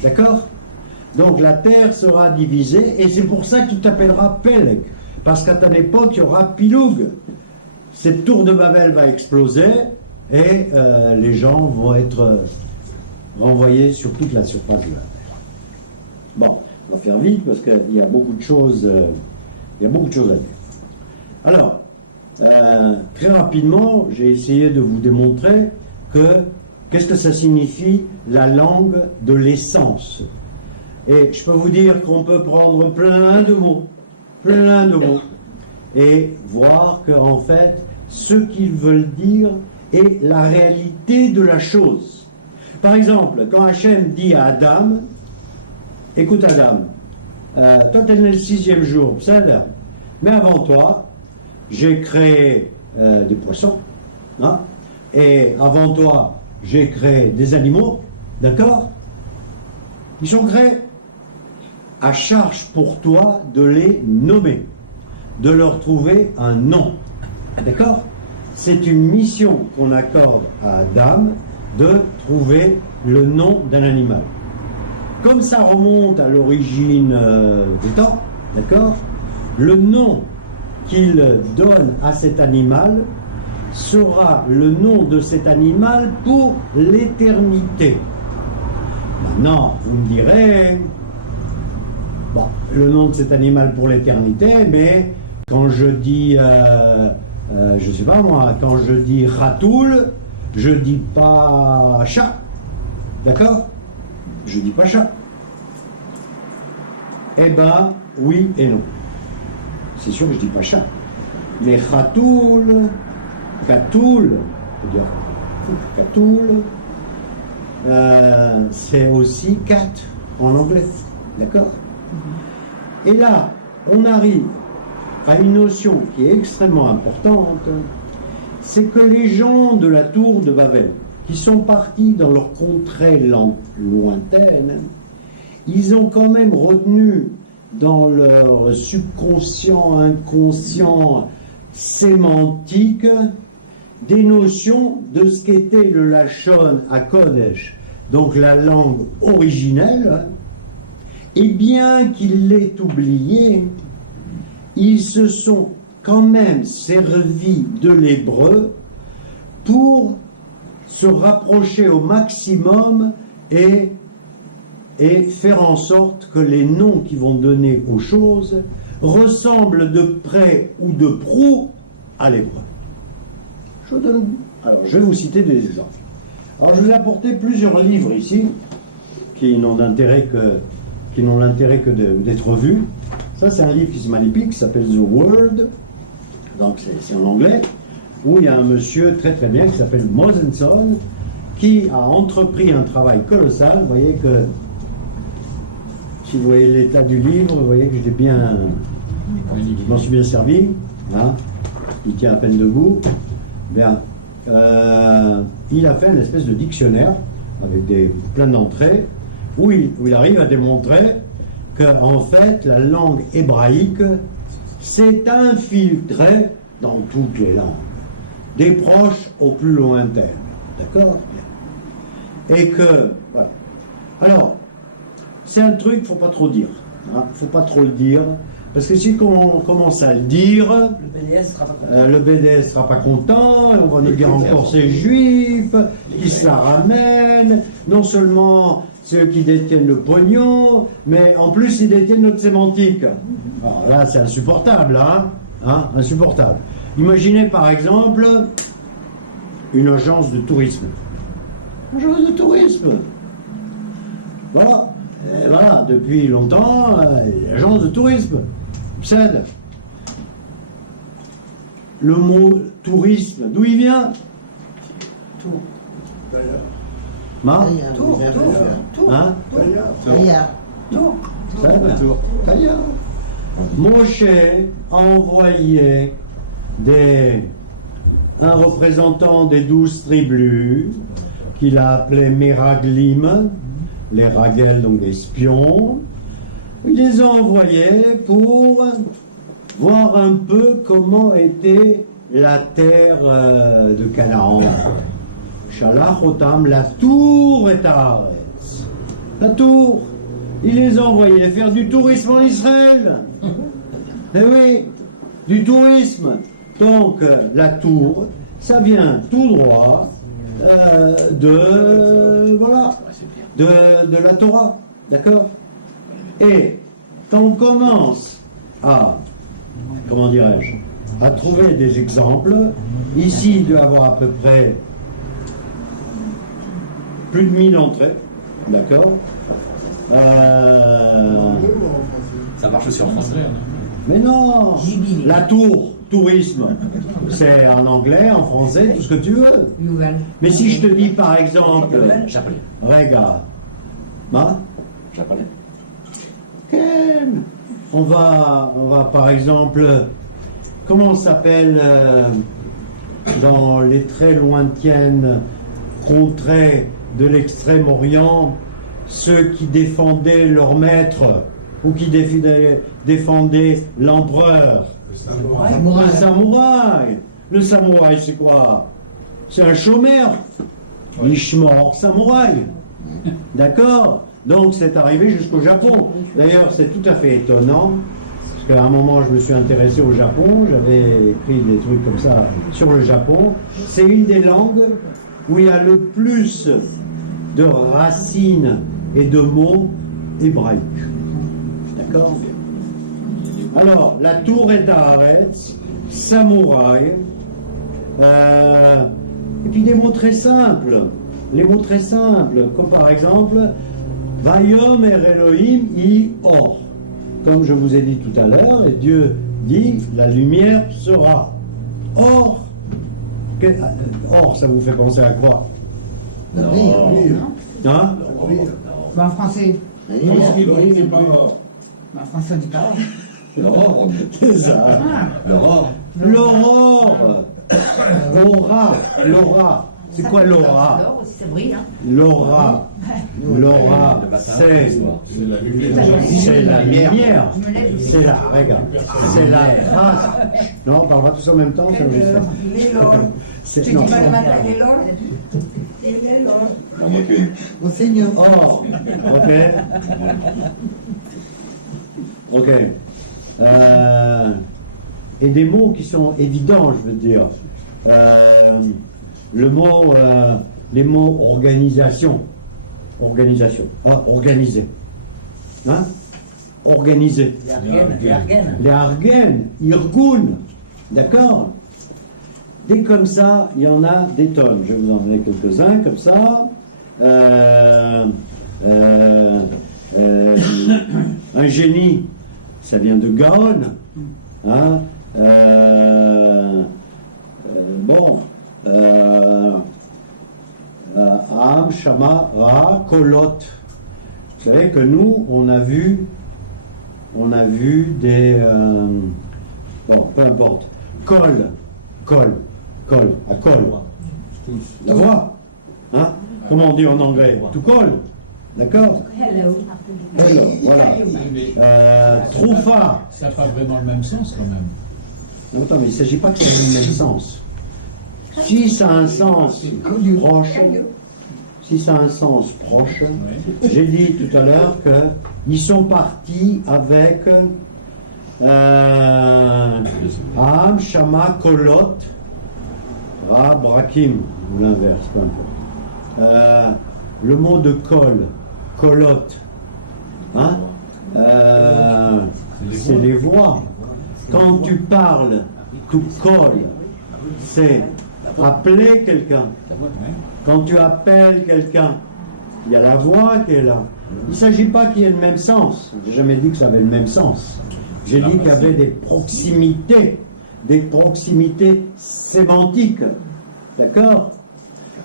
D'accord? Donc la terre sera divisée, et c'est pour ça que tu t'appelleras Peleg, parce qu'à ton époque, il y aura Piloug. Cette tour de Babel va exploser, et les gens vont être renvoyés sur toute la surface de la terre. Bon, on va faire vite, parce qu'il y a beaucoup de choses, à dire. Alors, très rapidement, j'ai essayé de vous démontrer qu'est-ce que ça signifie la langue de l'essence. Et je peux vous dire qu'on peut prendre plein de mots, et voir qu'en fait, ce qu'ils veulent dire est la réalité de la chose. Par exemple, quand Hachem dit à Adam, écoute Adam, toi tu es né le 6e jour, mais avant toi, j'ai créé des poissons. Hein. Et avant toi, j'ai créé des animaux, d'accord? Ils sont créés. À charge pour toi de les nommer, de leur trouver un nom. D'accord? C'est une mission qu'on accorde à Adam de trouver le nom d'un animal. Comme ça remonte à l'origine des temps, d'accord? Le nom qu'il donne à cet animal sera le nom de cet animal pour l'éternité. Maintenant, vous me direz, bon, le nom de cet animal pour l'éternité, mais quand je dis, je sais pas moi, quand je dis Khatoul, je dis pas chat, d'accord? Je dis pas chat. Eh ben, oui et non. C'est sûr que je dis pas chat. Mais Khatoul, Khatoul, je veux dire Khatoul, c'est aussi cat en anglais, d'accord? Et là, on arrive à une notion qui est extrêmement importante, c'est que les gens de la tour de Babel, qui sont partis dans leur contrée lointaine, ils ont quand même retenu dans leur subconscient, inconscient, sémantique, des notions de ce qu'était le Lachon HaKodesh, donc la langue originelle, et bien qu'il l'ait oublié, ils se sont quand même servis de l'hébreu pour se rapprocher au maximum et faire en sorte que les noms qu'ils vont donner aux choses ressemblent de près ou de prou à l'hébreu. Alors, je vais vous citer des exemples. Alors, je vous ai apporté plusieurs livres ici qui n'ont l'intérêt que d'être vus. Ça, c'est un livre qui est magnifique, qui s'appelle The Word, donc c'est en anglais, où il y a un monsieur très très bien qui s'appelle Mosenson, qui a entrepris un travail colossal. Vous voyez que, si vous voyez l'état du livre, vous voyez que je m'en suis bien servi. Hein, il tient à peine debout. Bien, il a fait une espèce de dictionnaire avec plein d'entrées où il arrive à démontrer qu'en fait la langue hébraïque s'est infiltrée dans toutes les langues, des proches aux plus lointaines. D'accord? Et que, voilà. Alors, c'est un truc, faut pas trop dire. Hein, faut pas trop le dire. Parce que si on commence à le dire, le BDS sera pas content, et on va nous dire encore ces juifs qui se la ramènent, non seulement ceux qui détiennent le pognon, mais en plus ils détiennent notre sémantique. Alors là, c'est insupportable, hein, insupportable. Imaginez par exemple une agence de tourisme. Agence de tourisme. Voilà. Et voilà, depuis longtemps, l'agence de tourisme. Obsède. Le mot tourisme, d'où il vient? Tour. Ma? Tour. Hein? Tour. Taïa. Moshe a envoyé un représentant des 12 tribus qu'il a appelé Meraglim, les Ragel, donc des espions. Il les a envoyés pour voir un peu comment était la terre de Canaan. Shalach otam, la tour est Haaretz. La tour. Il les a envoyés faire du tourisme en Israël. Eh oui, du tourisme. Donc, la tour, ça vient tout droit de la Torah. D'accord? Et quand on commence à, comment dirais-je, à trouver des exemples, ici il doit y avoir à peu près plus de 1000 entrées, d'accord? Ça marche aussi en français. Mais non, la tour, tourisme, c'est en anglais, en français, tout ce que tu veux. Mais si je te dis par exemple, regarde, Japonais. on va par exemple, comment s'appelle dans les très lointaines contrées de l'Extrême-Orient, ceux qui défendaient leur maître ou qui défendaient l'empereur. Le samouraï. Le samouraï, c'est quoi? C'est un chômeur. Ishmor samouraï. D'accord? Donc c'est arrivé jusqu'au Japon. D'ailleurs, c'est tout à fait étonnant, parce qu'à un moment, je me suis intéressé au Japon, j'avais écrit des trucs comme ça sur le Japon. C'est une des langues où il y a le plus de racines et de mots hébraïques. D'accord? Alors, la tour est à Haaretz, samouraï, et puis des mots très simples. Les mots très simples, comme par exemple, Vayom er Elohim i or. Comme je vous ai dit tout à l'heure, et Dieu dit, la lumière sera. Or, or, ça vous fait penser à quoi? Hein? Bah, en français. L'Orient n'est pas or. Bah, en français, on dit pas. L'aurore. C'est ça. Ah, L'aurore. L'aurore. L'aura. L'aura. C'est quoi l'aura? l'or aussi, c'est brille, hein. L'aura. L'aura, c'est la lumière. C'est la, regarde, c'est la trace. Non, on parlera tous en même temps, ça me l'heure? C'est- Tu dis non. pas le matin, il est l'or. Il est là. La moitié. Au Seigneur. Or, ok. Ok. Et des mots qui sont évidents, je veux dire. Le mot, les mots organisation. Organisation. Ah, organiser. Hein? Organiser. Les Argen, Irgun. D'accord? Dès comme ça, il y en a des tonnes. Je vais vous en donner quelques-uns comme ça. Un génie, ça vient de Gaon. Hein? Bon. Am, Shama, Ra, Kolot. Vous savez que nous, on a vu des... bon, peu importe. Col, à col. La voix. Hein? Comment on dit en anglais? To call. D'accord? Hello. Hello, voilà. Troufa. Ça n'a pas vraiment le même sens quand même. Non, attends, mais il ne s'agit pas que ça ait le même sens. Si ça a un sens proche, j'ai dit tout à l'heure qu'ils sont partis avec Am, Shama, Kolot, Ra, Brakim, ou l'inverse, peu importe. Le mot de kol, Kolot, hein, c'est les voix. Quand tu parles, tu kol, c'est appeler quelqu'un. Quand tu appelles quelqu'un, il y a la voix qui est là. Il ne s'agit pas qu'il y ait le même sens. Je n'ai jamais dit que ça avait le même sens. J'ai dit qu'il y avait des proximités sémantiques. D'accord?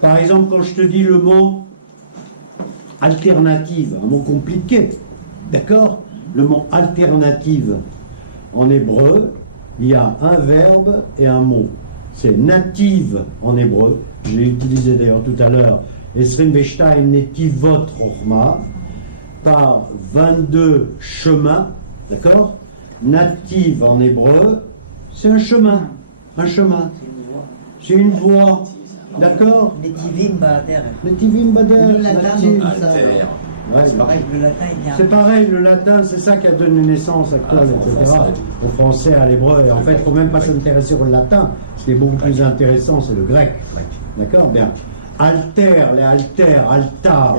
Par exemple, quand je te dis le mot alternative, un mot compliqué, d'accord? Le mot alternative, en hébreu, il y a un verbe et un mot. C'est native en hébreu, je l'ai utilisé d'ailleurs tout à l'heure, Esrim Veshtaim Netivot Rochma, par 22 chemins, d'accord? Native en hébreu, c'est un chemin, c'est une voie, d'accord? Netivim Bader. Netivim Bader, Le latin, native. donc, ça. Ouais, C'est pareil, le latin, il y a. c'est pareil, le latin, c'est ça qui a donné naissance actuelle, etc. Au français, à l'hébreu. Et en fait, il ne faut même pas s'intéresser au latin. Ce qui est beaucoup plus intéressant, c'est le grec. D'accord? Bien. Alter, les alters, altar.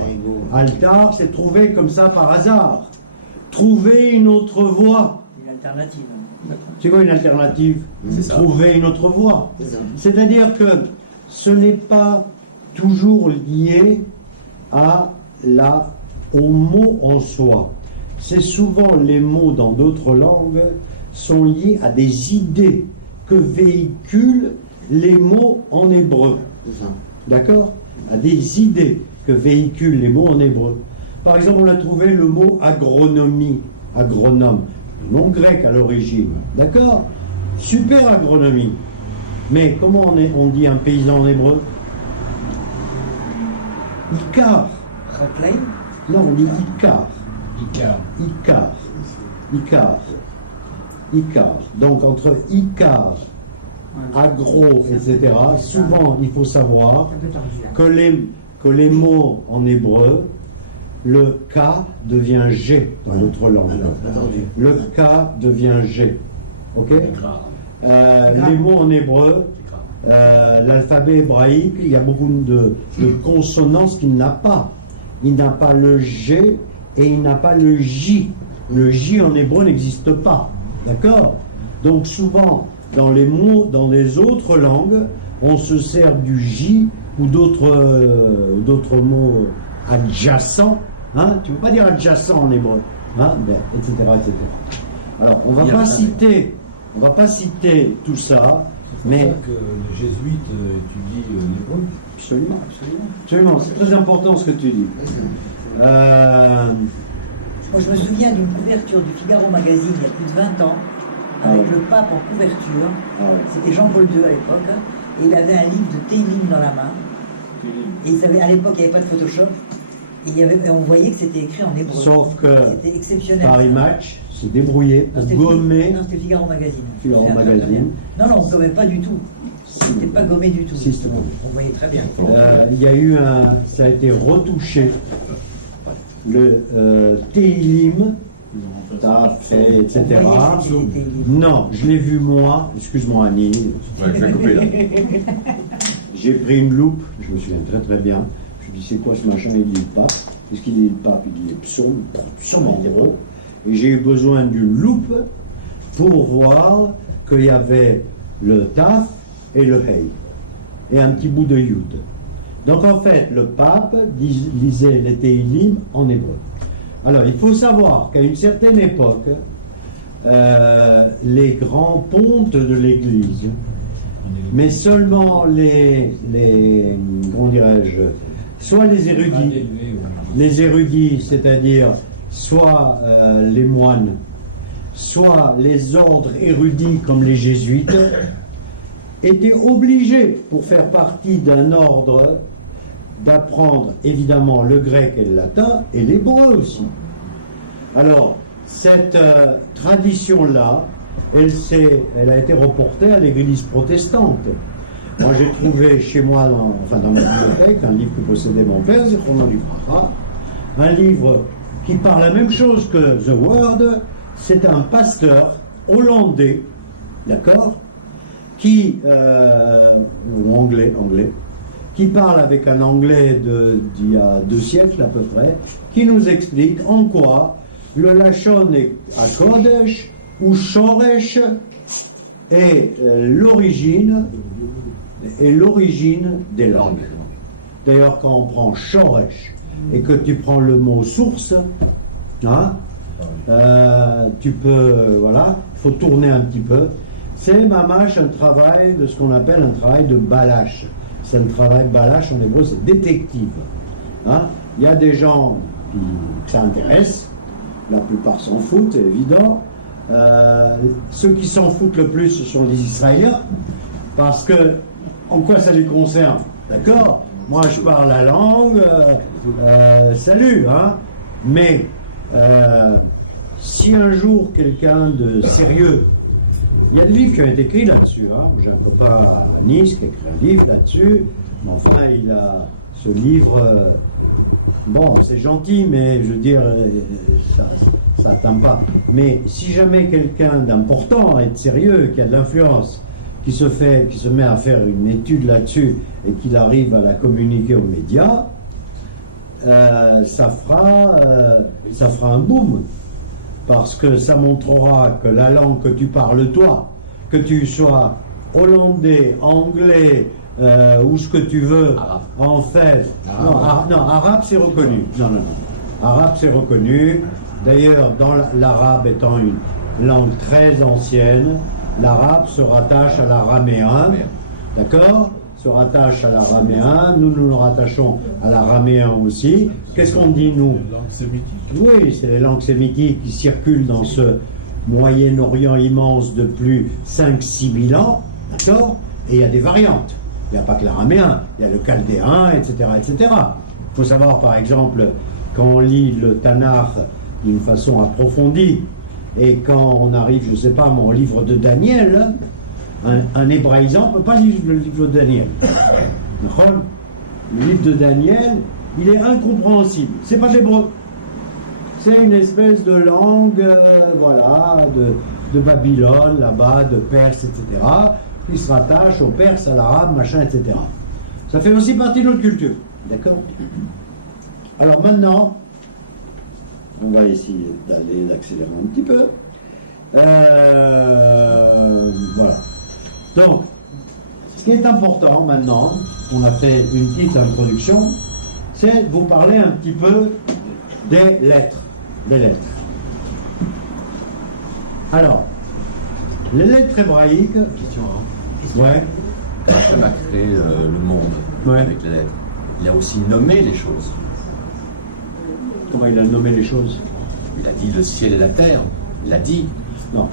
Altar, c'est trouver comme ça par hasard. Trouver une autre voie. Une alternative. C'est quoi une alternative? C'est ça. Trouver une autre voie. C'est ça. C'est-à-dire que ce n'est pas toujours lié au mot en soi. C'est souvent les mots dans d'autres langues sont liés à des idées que véhiculent les mots en hébreu. D'accord? À des idées que véhiculent les mots en hébreu. Par exemple, on a trouvé le mot agronomie, agronome, nom grec à l'origine. D'accord? Super agronomie. Mais comment on dit un paysan en hébreu? Ikar. Raclay. Non, on dit Ikar. Icare. Ikar. Ikar. Ikar. Donc entre Ikar, agro, etc., souvent il faut savoir Un peu tordu, hein. que les mots en hébreu, le K devient G dans notre langue. Le K devient G. Ok? Les mots en hébreu, l'alphabet hébraïque, il y a beaucoup de consonances qu'il n'a pas. Il n'a pas le G et il n'a pas le J. Le J en hébreu n'existe pas. D'accord? Donc souvent, dans les mots, dans les autres langues, on se sert du J ou d'autres mots adjacents. Hein? Tu ne peux pas dire adjacent en hébreu, hein? Etc., etc. Alors, on ne va pas citer tout ça, mais... C'est pour ça que les jésuites étudient l'hébreu. Absolument, absolument. C'est très important ce que tu dis. Moi, je me souviens d'une couverture du Figaro Magazine il y a plus de 20 ans, avec le pape en couverture. C'était Jean-Paul II à l'époque, et il avait un livre de Teilim dans la main. Et à l'époque, il n'y avait pas de Photoshop. Et on voyait que c'était écrit en hébreu. Sauf que c'était exceptionnel. Paris Match s'est débrouillé pour gommer. Non, c'était Figaro Magazine. Figaro Magazine. Non, on ne gommait pas du tout. C'était pas gommé du tout. Justement. On voyait très bien. Il y a eu ça a été retouché. Le Teilim, etc. Non, je l'ai vu moi. Excuse-moi Annie. Ouais, je vais couper là. J'ai pris une loupe. Je me souviens très très bien. Je me dis c'est quoi ce machin? Il dit le pape. Qu'est-ce qu'il dit le pape? Il dit les psaumes en hébreu. Et j'ai eu besoin d'une loupe pour voir qu'il y avait le taf et le hey et un petit bout de yud. Donc en fait, le pape lisait les Teilim en hébreu. Alors il faut savoir qu'à une certaine époque, les grands pontes de l'Église, mais seulement comment dirais-je, soit les érudits, c'est-à-dire soit les moines, soit les ordres érudits comme les jésuites, étaient obligés, pour faire partie d'un ordre, d'apprendre évidemment le grec et le latin, et l'hébreu aussi. Alors, cette tradition-là, elle a été reportée à l'Église protestante. Moi, j'ai trouvé chez moi, dans ma bibliothèque, un livre que possédait mon père, Zichrono Livracha, un livre qui parle la même chose que The Word. C'est un pasteur hollandais, d'accord, ou anglais, qui parle avec un anglais d'il y a 2 siècles à peu près, qui nous explique en quoi le Lachon est à Kodesh ou Shoresh est l'origine des langues. D'ailleurs, quand on prend Shoresh et que tu prends le mot source, hein, tu peux, voilà, il faut tourner un petit peu. C'est mamash un travail de ce qu'on appelle un travail de balash. C'est un travail balash en hébreu, c'est détective. Hein? Il y a des gens que ça intéresse, la plupart s'en foutent, c'est évident. Ceux qui s'en foutent le plus, ce sont les Israéliens, parce que, en quoi ça les concerne? D'accord? Moi, je parle la langue, salut, hein? Mais, si un jour quelqu'un de sérieux, il y a des livres qui ont été écrits là-dessus, hein? J'ai un copain à Nice qui a écrit un livre là-dessus, mais enfin, il a ce livre, bon, c'est gentil, mais je veux dire, ça n'atteint pas. Mais si jamais quelqu'un d'important et de sérieux, qui a de l'influence, qui se met à faire une étude là-dessus et qu'il arrive à la communiquer aux médias, ça fera un boom. Parce que ça montrera que la langue que tu parles toi, que tu sois hollandais, anglais, ou ce que tu veux, en fait... Non, arabe c'est reconnu. Non. Arabe c'est reconnu. D'ailleurs, dans l'arabe étant une langue très ancienne, l'arabe se rattache à l'araméen, d'accord? Se rattache à l'araméen, nous nous rattachons à l'araméen aussi. Qu'est-ce qu'on dit, nous? Les langues sémitiques. Oui, c'est les langues sémitiques qui circulent dans ce Moyen-Orient immense depuis 5-6 000 ans, d'accord? Et il y a des variantes. Il n'y a pas que l'araméen, il y a le chaldéen, etc. etc. Il faut savoir, par exemple, quand on lit le Tanakh d'une façon approfondie, et quand on arrive, je ne sais pas, au livre de Daniel, un hébraïsant ne peut pas lire le livre de Daniel. Le livre de Daniel, il est incompréhensible. C'est pas l'hébreu. C'est une espèce de langue, voilà, de Babylone, là-bas, de Perse, etc., qui se rattache au Perse, à l'arabe, machin, etc. Ça fait aussi partie de notre culture. D'accord? Alors maintenant, on va essayer d'accélérer un petit peu. Voilà. Donc, ce qui est important maintenant, on a fait une petite introduction, c'est de vous parler un petit peu des lettres. Des lettres. Alors, les lettres hébraïques. Question, hein. Ouais. Hachem a créé le monde avec les lettres. Il a aussi nommé les choses. Comment il a nommé les choses? Il a dit le ciel et la terre. Il l'a dit. Non.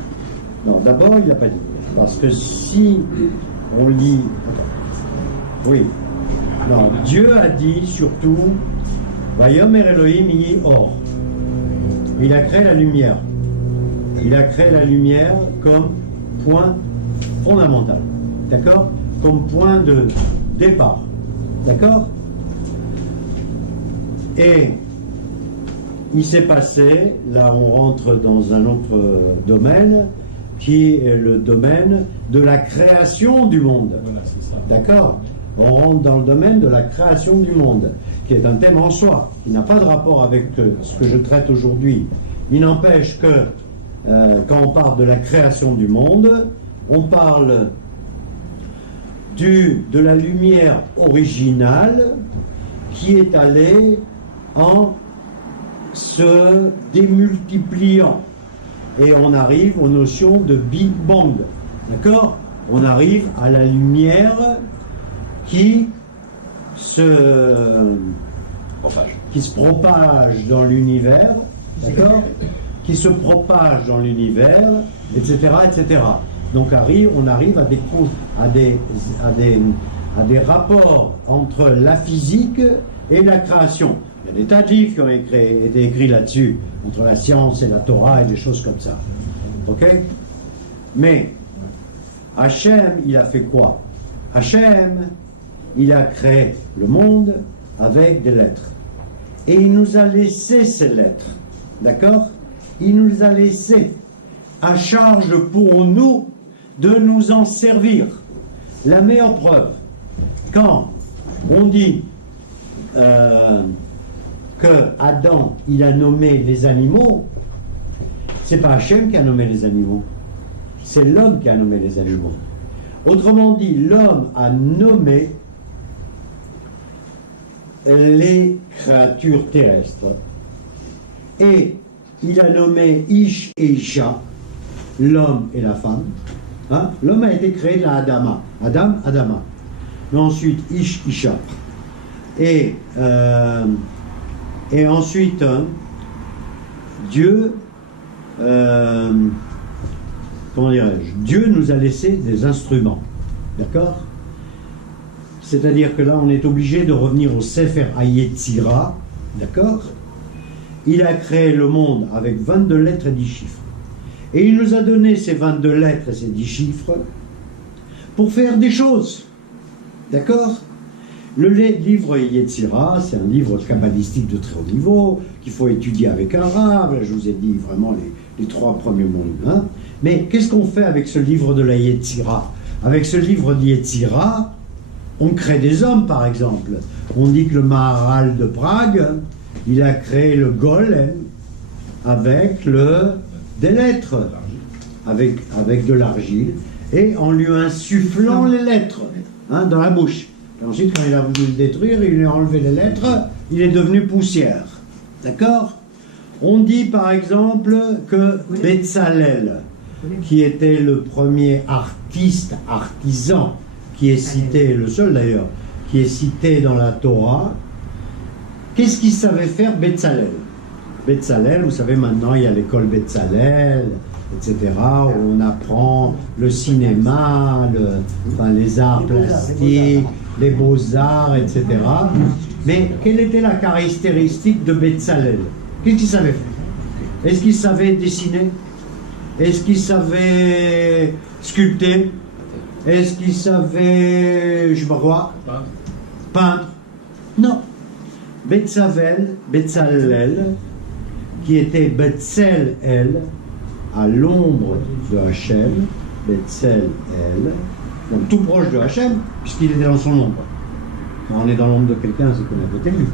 Non, d'abord, il l'a pas dit. Parce que si on lit. Attends. Oui. Non, Dieu a dit surtout Vayomer Elohim yi or. Il a créé la lumière. Il a créé la lumière comme point fondamental. D'accord? Comme point de départ. D'accord? Et il s'est passé, là on rentre dans un autre domaine, qui est le domaine de la création du monde. Voilà, c'est ça. D'accord? On rentre dans le domaine de la création du monde, qui est un thème en soi, qui n'a pas de rapport avec ce que je traite aujourd'hui. Il n'empêche que quand on parle de la création du monde, on parle de la lumière originale qui est allée en se démultipliant. Et on arrive aux notions de Big Bang. D'accord? On arrive à la lumière qui se propage dans l'univers, d'accord? Qui se propage dans l'univers, etc., etc. Donc on arrive à des rapports entre la physique et la création. Il y a des tas de livres qui ont été écrits là-dessus, entre la science et la Torah et des choses comme ça. Ok? Mais Hachem, il a fait quoi? Hachem, il a créé le monde avec des lettres. Et il nous a laissé ces lettres. D'accord? Il nous a laissé à charge pour nous de nous en servir. La meilleure preuve, quand on dit que Adam, il a nommé les animaux, c'est pas Hachem qui a nommé les animaux, c'est l'homme qui a nommé les animaux. Autrement dit, l'homme a nommé les créatures terrestres. Et il a nommé Ish et Isha, l'homme et la femme. Hein? L'homme a été créé de la Adama. Adam, Adama. Mais ensuite, Ish, Isha. Et ensuite, Dieu, comment dirais-je, Dieu nous a laissé des instruments. D'accord? C'est-à-dire que là, on est obligé de revenir au Sefer HaYetzira. D'accord? Il a créé le monde avec 22 lettres et 10 chiffres. Et il nous a donné ces 22 lettres et ces 10 chiffres pour faire des choses. D'accord? Le livre Yetzira, c'est un livre kabbalistique de très haut niveau, qu'il faut étudier avec un rab. Là, je vous ai dit vraiment les 3 premiers mots. Hein? Mais qu'est-ce qu'on fait avec ce livre de la Yetzira? Avec ce livre de Yetzira, on crée des hommes, par exemple. On dit que le Maharal de Prague, il a créé le golem avec des lettres, avec de l'argile, et en lui insufflant les lettres dans la bouche. Et ensuite, quand il a voulu le détruire, il lui a enlevé les lettres, il est devenu poussière. D'accord? On dit par exemple que Betzalel, qui était le premier artisan, qui est cité, le seul d'ailleurs, qui est cité dans la Torah, qu'est-ce qu'il savait faire Betzalel? Betzalel, vous savez, maintenant il y a l'école Betzalel, etc., où on apprend le cinéma, les arts plastiques, les beaux-arts, etc. Mais quelle était la caractéristique de Betzalel? Qu'est-ce qu'il savait faire? Est-ce qu'il savait dessiner? Est-ce qu'il savait sculpter? Est-ce qu'il savait, je sais pas quoi, peindre? Non. Betzalel, qui était Betzel-El, à l'ombre de Hachem, Betzel-El, donc tout proche de Hachem, puisqu'il était dans son ombre. Quand on est dans l'ombre de quelqu'un, c'est qu'on est à côté de lui.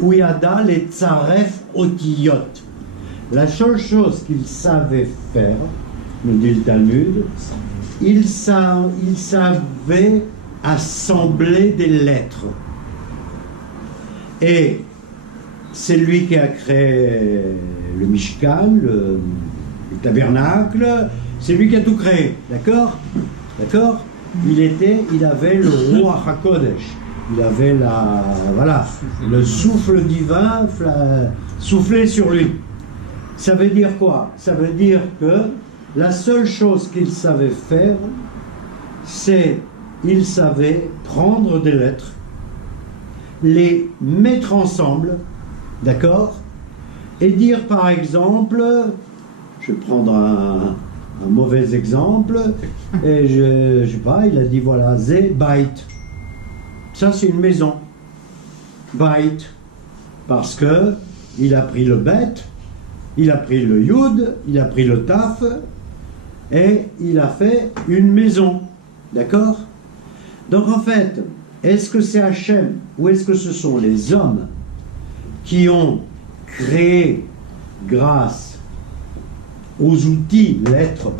Ouyada les Tsaref Otiyot. La seule chose qu'il savait faire, nous dit le Talmud, il savait assembler des lettres. Et c'est lui qui a créé le Mishkan, le tabernacle, c'est lui qui a tout créé, d'accord? D'accord? Il avait le roi HaKodesh, il avait le souffle divin soufflé sur lui. Ça veut dire quoi? Ça veut dire que la seule chose qu'il savait faire, c'est il savait prendre des lettres, les mettre ensemble, d'accord? Et dire par exemple, je vais prendre un mauvais exemple, et je sais pas, il a dit voilà, Ze Bait. Ça c'est une maison. Bait. Parce que il a pris le Bet, il a pris le Yud, il a pris le Taf, et il a fait une maison. D'accord? Donc en fait, est-ce que c'est Hachem ou est-ce que ce sont les hommes qui ont créé grâce aux outils, lettres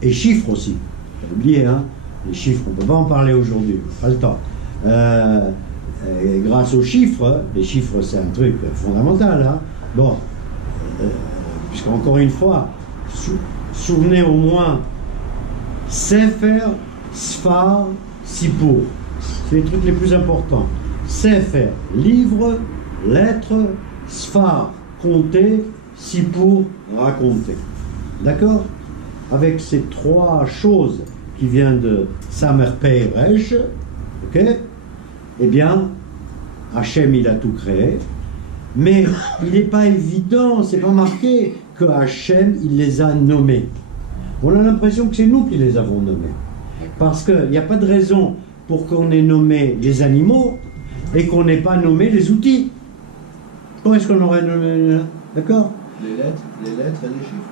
et chiffres aussi? Pas oublier, hein, les chiffres, on ne peut pas en parler aujourd'hui, pas le temps. Et grâce aux chiffres, les chiffres c'est un truc fondamental, hein. Bon, puisqu'encore une fois, souvenez au moins Sefer, Sfar, Sipour. C'est les trucs les plus importants. Sefer, livre, lettre, Sfar, compter, Sipour, raconter. D'accord? Avec ces trois choses qui viennent de Samer Pei Resh, ok? Eh bien, Hachem, il a tout créé, mais il n'est pas évident, c'est pas marqué que Hachem, il les a nommés. On a l'impression que c'est nous qui les avons nommés. Parce qu'il n'y a pas de raison pour qu'on ait nommé les animaux et qu'on n'ait pas nommé les outils. Comment est-ce qu'on aurait nommé? D'accord? Les lettres et les chiffres.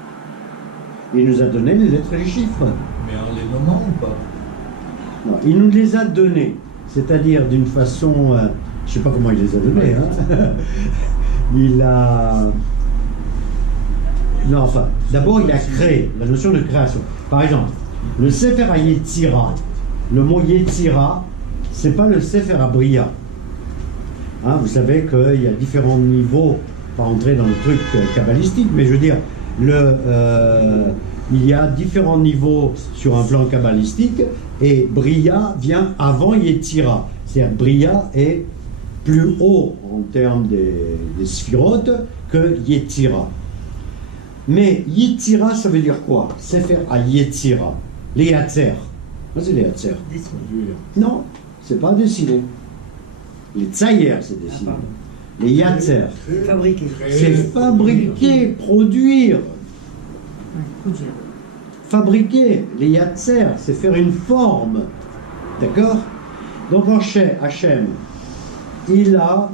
Il nous a donné les lettres et les chiffres. Mais en les nommant ou pas? Non, il nous les a donnés. C'est-à-dire d'une façon... je ne sais pas comment il les a donnés. Hein. Il a... Non, enfin, d'abord il a créé, la notion de création. Par exemple, le Sefer à Yetzira, le mot Yetzira, c'est pas le Sefer à Bria. Hein, vous savez qu'il y a différents niveaux, pas entrer dans le truc kabbalistique, mais je veux dire, il y a différents niveaux sur un plan kabbalistique, et Bria vient avant Yetzira. C'est-à-dire Bria est plus haut en termes des sphirotes que Yetzira. Mais Yetzira, ça veut dire quoi? C'est faire à Yetzira. Les Yatzer. C'est les Yatzer. Non, c'est pas dessiné. Les Tsayer, c'est dessiné. Les Yatzer. Fabriqué. C'est fabriquer, produire. Fabriquer. Les Yatzer, c'est faire une forme. D'accord? Donc Hachem, il a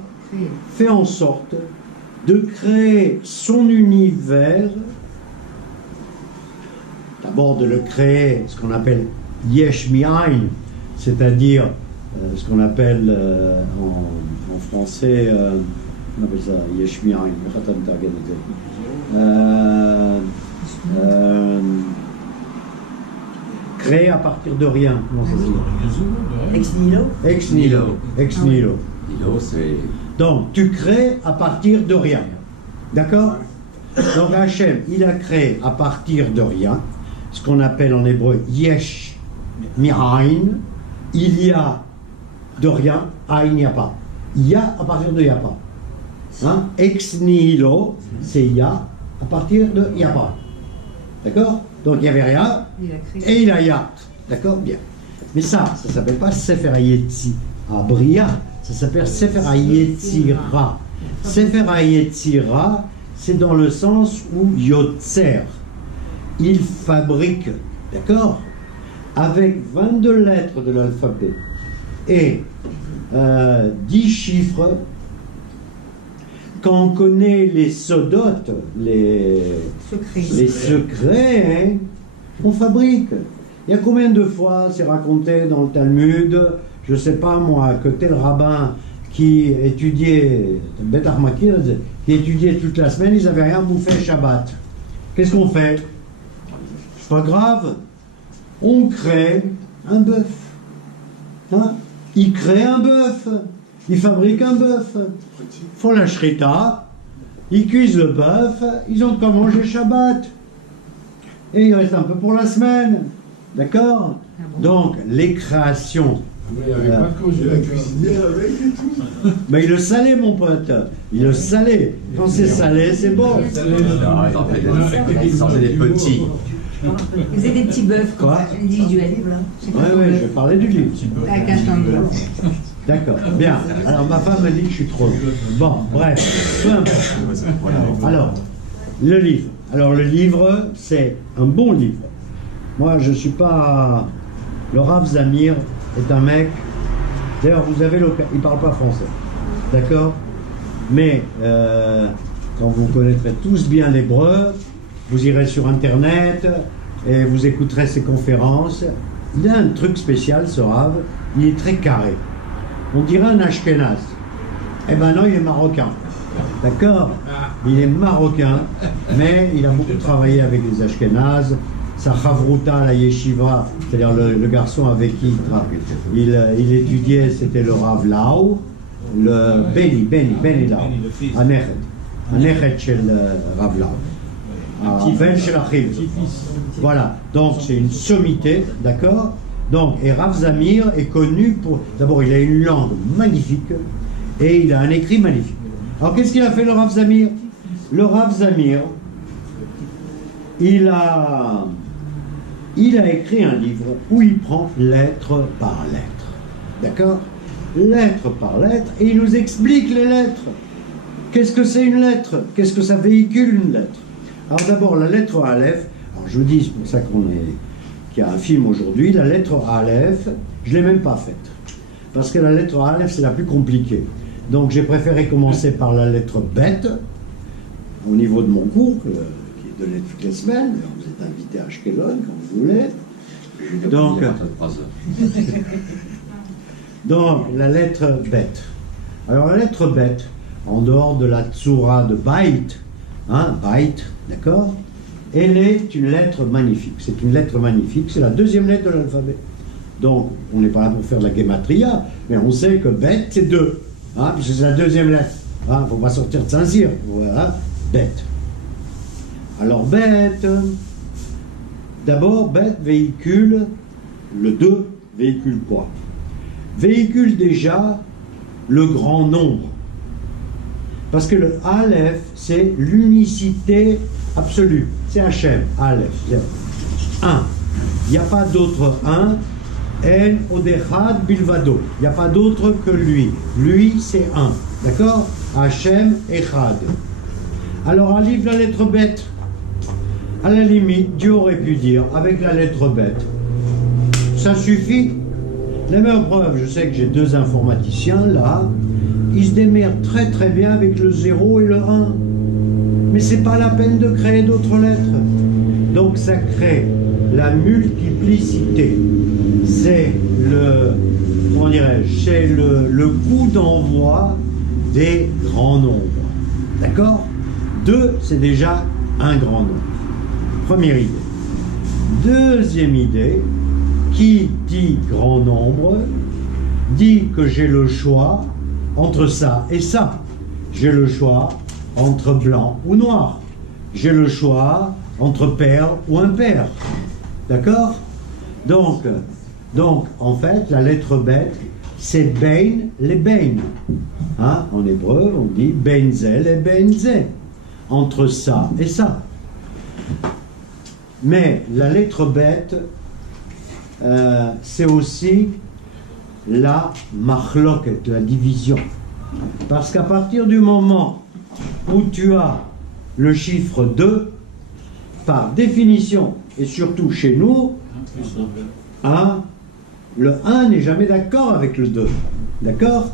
fait en sorte de créer son univers, d'abord de le créer, ce qu'on appelle Yesh Mi'ain, c'est-à-dire ce qu'on appelle en français, on appelle ça Yesh Mi'ain, créer à partir de rien, comment ça se dit? Ex nihilo. Ex nihilo. Ex nihilo. Nihilo, c'est... Donc, tu crées à partir de rien. D'accord? Donc, Hachem, il a créé à partir de rien, ce qu'on appelle en hébreu Yesh Mi'ain. Il y a de rien, Aïn, il n'y a pas. Il y a à partir de il n'y a pas. Hein? Ex nihilo, c'est il y a, à partir de il n'y a pas. D'accord? Donc il n'y avait rien, et il y a. D'accord? Bien. Mais ça ne s'appelle pas Sefer HaYetzi Bria, ça s'appelle Sefer HaYetzira. Sefer HaYetzira, c'est dans le sens où Yotzer, il fabrique, d'accord? Avec 22 lettres de l'alphabet et 10 chiffres, quand on connaît les sodotes, les secrets, hein, on fabrique. Il y a combien de fois c'est raconté dans le Talmud, je ne sais pas moi, que tel rabbin qui étudiait, Bet Armakir, qui étudiait toute la semaine, ils n'avaient rien bouffé Shabbat. Qu'est-ce qu'on fait? C'est pas grave. On crée un bœuf. Hein? Ils créent un bœuf. Ils fabriquent un bœuf. Ils font la shrita. Ils cuisent le bœuf. Ils ont de quoi manger Shabbat. Et il reste un peu pour la semaine. D'accord? Donc, les créations. Mais il n'y avait pas de congé la cuisinière avec et tout. Mais il le salait, mon pote. Il le salait. Quand c'est salé, c'est bon. Ils en faisaient des petits. Ils faisaient des petits bœufs comme Quoi? ça, individuels. Oui, je vais parler du livre. Avec un tambour. D'accord, bien. Alors, ma femme m'a dit que je suis trop long. Bon, bref, peu importe. Alors, le livre. Alors, le livre, c'est un bon livre. Moi, je ne suis pas... Le Rav Zamir est un mec... D'ailleurs, vous avez l'occasion... Il ne parle pas français. D'accord? Mais, quand vous connaîtrez tous bien l'hébreu, vous irez sur Internet et vous écouterez ses conférences. Il a un truc spécial, ce Rav. Il est très carré. On dirait un Ashkenaz. Eh ben non, il est marocain. D'accord? Il est marocain, mais il a beaucoup travaillé avec les Ashkenazes. Sa chavruta à la yeshiva, c'est-à-dire le garçon avec qui il étudiait, c'était le Rav Lau, le Beni Lau, Anechet shel Rav Lau, Ben shel Achiv. Voilà, donc c'est une sommité, d'accord? Donc, et Rav Zamir est connu pour... D'abord, il a une langue magnifique et il a un écrit magnifique. Alors, qu'est-ce qu'il a fait, le Rav Zamir? Le Rav Zamir, il a écrit un livre où il prend lettre par lettre. D'accord? Lettre par lettre, et il nous explique les lettres. Qu'est-ce que c'est une lettre? Qu'est-ce que ça véhicule, une lettre? Alors, d'abord, la lettre Aleph, alors je vous dis, c'est pour ça qu'il y a un film aujourd'hui, la lettre Aleph, je ne l'ai même pas faite. Parce que la lettre Aleph, c'est la plus compliquée. Donc j'ai préféré commencer par la lettre Bet, au niveau de mon cours, qui est donné toutes les semaines. Vous êtes invité à Ashkelon, quand vous voulez. Donc la lettre Bet. Alors la lettre Bet, en dehors de la Tsura de Bait, hein, Bait, d'accord? Elle est une lettre magnifique. C'est une lettre magnifique. C'est la deuxième lettre de l'alphabet. Donc, on n'est pas là pour faire la gematria, mais on sait que Bet, c'est 2. Hein, puisque c'est la deuxième lettre. Il ne faut pas sortir de Saint-Cyr. Voilà, Bet. Alors, Bet, d'abord, Bet véhicule, le 2 véhicule quoi? Véhicule déjà le grand nombre. Parce que le Aleph, c'est l'unicité absolue. C'est Hachem, Aleph, 1. Il n'y a pas d'autre 1. El Odechad Bilvado. Il n'y a pas d'autre que lui. Lui, c'est 1. D'accord? Hachem Echad. Alors, un livre, la lettre bête. À la limite, Dieu aurait pu dire, avec la lettre bête, ça suffit. La meilleure preuve, je sais que j'ai 2 informaticiens là, ils se démerdent très très bien avec le 0 et le 1. Mais c'est pas la peine de créer d'autres lettres. Donc ça crée la multiplicité. C'est le, comment dirais-je, c'est le coup d'envoi des grands nombres. D'accord? 2, c'est déjà un grand nombre. Première idée. Deuxième idée, qui dit grand nombre, dit que j'ai le choix entre ça et ça. J'ai le choix entre blanc ou noir. J'ai le choix entre pair ou impair. D'accord? Donc, en fait, la lettre bête, c'est bein les bein. Hein? En hébreu, on dit benzel et benze. Entre ça et ça. Mais la lettre bête, c'est aussi la machloket, la division. Parce qu'à partir du moment où tu as le chiffre 2, par définition, et surtout chez nous, le 1 n'est jamais d'accord avec le 2. D'accord?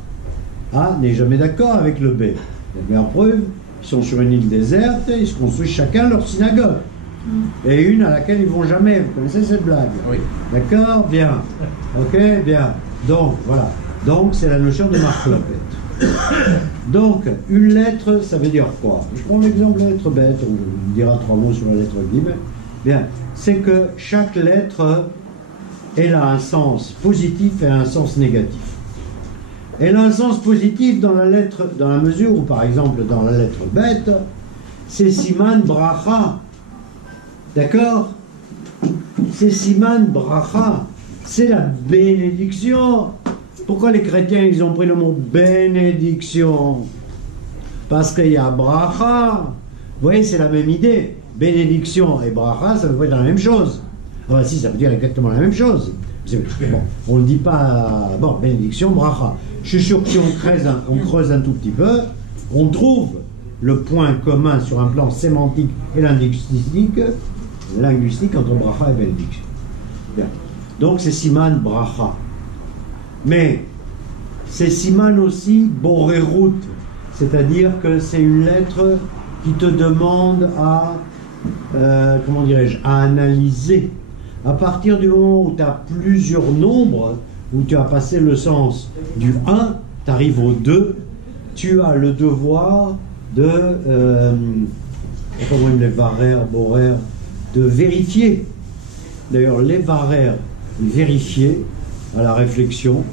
A n'est jamais d'accord avec le B. La meilleure preuve, ils sont sur une île déserte, ils se construisent chacun leur synagogue. Et une à laquelle ils vont jamais. Vous connaissez cette blague? Oui. D'accord? Bien. Ok? Bien. Donc, voilà. Donc, c'est la notion de marque-lopette. Donc, une lettre, ça veut dire quoi? Je prends l'exemple de la lettre bête, on dira 3 mots sur la lettre guillemets. Bien. C'est que chaque lettre, elle a un sens positif et un sens négatif. Elle a un sens positif dans la lettre, dans la mesure où, par exemple, dans la lettre bête, c'est Siman Bracha. D'accord? C'est Siman Bracha. C'est la bénédiction. Pourquoi les chrétiens, ils ont pris le mot bénédiction? Parce qu'il y a Bracha. Vous voyez, c'est la même idée. Bénédiction et Bracha, ça veut pas dire la même chose. Enfin, si, ça veut dire exactement la même chose. Bon, on ne dit pas, bon, bénédiction, Bracha. Je suis sûr que si on creuse un tout petit peu, on trouve le point commun sur un plan sémantique et linguistique entre bracha et bénédiction. Bien. Donc c'est siman bracha. Mais c'est siman aussi borerut, c'est-à-dire que c'est une lettre qui te demande à, comment dirais-je, à analyser. À partir du moment où tu as plusieurs nombres, où tu as passé le sens du 1, tu arrives au 2, tu as le devoir de, comment les varer, borer, de vérifier. D'ailleurs, les varer, vérifier, à la réflexion,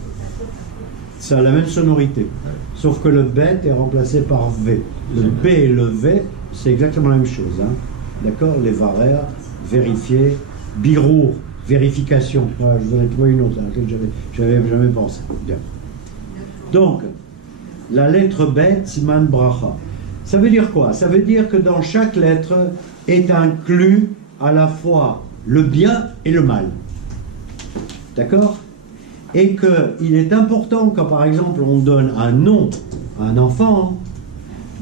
ça a la même sonorité. Sauf que le bet est remplacé par V. Le B et le V, c'est exactement la même chose. Hein. D'accord? Les varer, vérifier, birour, vérification. Voilà, je vous en ai trouvé une autre à laquelle j'avais jamais pensé. Bien. Donc, la lettre bet, siman bracha. Ça veut dire quoi? Ça veut dire que dans chaque lettre est inclus à la fois le bien et le mal. D'accord? Et qu'il est important quand par exemple on donne un nom à un enfant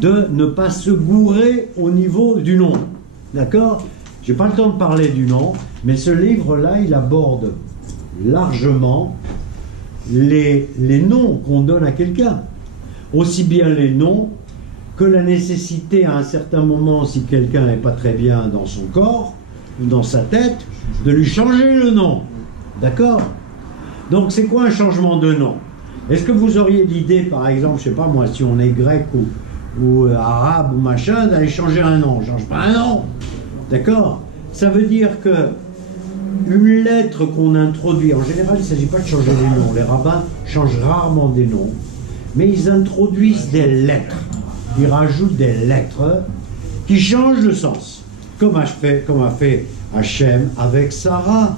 de ne pas se gourer au niveau du nom. D'accord? J'ai pas le temps de parler du nom, mais ce livre-là, il aborde largement les noms qu'on donne à quelqu'un. Aussi bien les noms que la nécessité à un certain moment, si quelqu'un n'est pas très bien dans son corps ou dans sa tête, de lui changer le nom. D'accord? Donc c'est quoi un changement de nom? Est-ce que vous auriez l'idée, par exemple, je sais pas moi, si on est grec ou arabe ou machin, d'aller changer un nom? On ne change pas un nom. D'accord? Ça veut dire que une lettre qu'on introduit, en général il ne s'agit pas de changer les noms, les rabbins changent rarement des noms, mais ils introduisent des lettres, ils rajoutent des lettres qui changent le sens, comme a fait Hachem avec Sarah,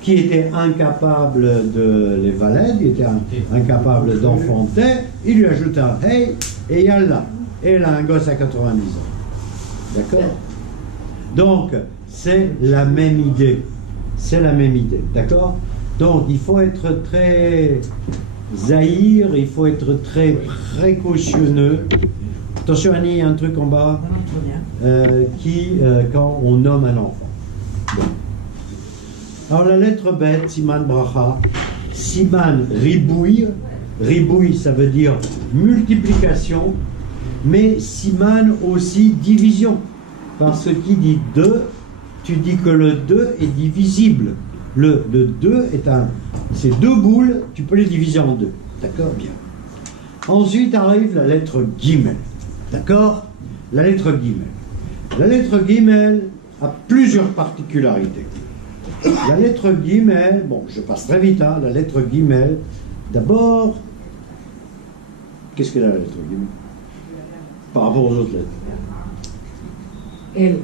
qui était incapable de les valaides, il était incapable d'enfanter, il lui ajoute un hey et yallah, et elle a un gosse à 90 ans. D'accord? Donc, c'est la même idée. C'est la même idée. D'accord? Donc, il faut être très zahir, il faut être très précautionneux. Attention, Annie, il y a un truc en bas quand on nomme un enfant. Bon. Alors, la lettre bête, Siman Bracha, Siman Ribouille. Ribouille, ça veut dire multiplication, mais Siman aussi division. Parce que qui dit 2, tu dis que le 2 est divisible. Le 2 est c'est 2 boules, tu peux les diviser en 2. D'accord? Bien. Ensuite arrive la lettre Gimel. D'accord? La lettre Gimel. La lettre Gimel a plusieurs particularités. La lettre Gimel, bon, je passe très vite, hein, la lettre Gimel, d'abord, qu'est-ce qu'est la lettre Gimel? Par rapport aux autres lettres? Elle.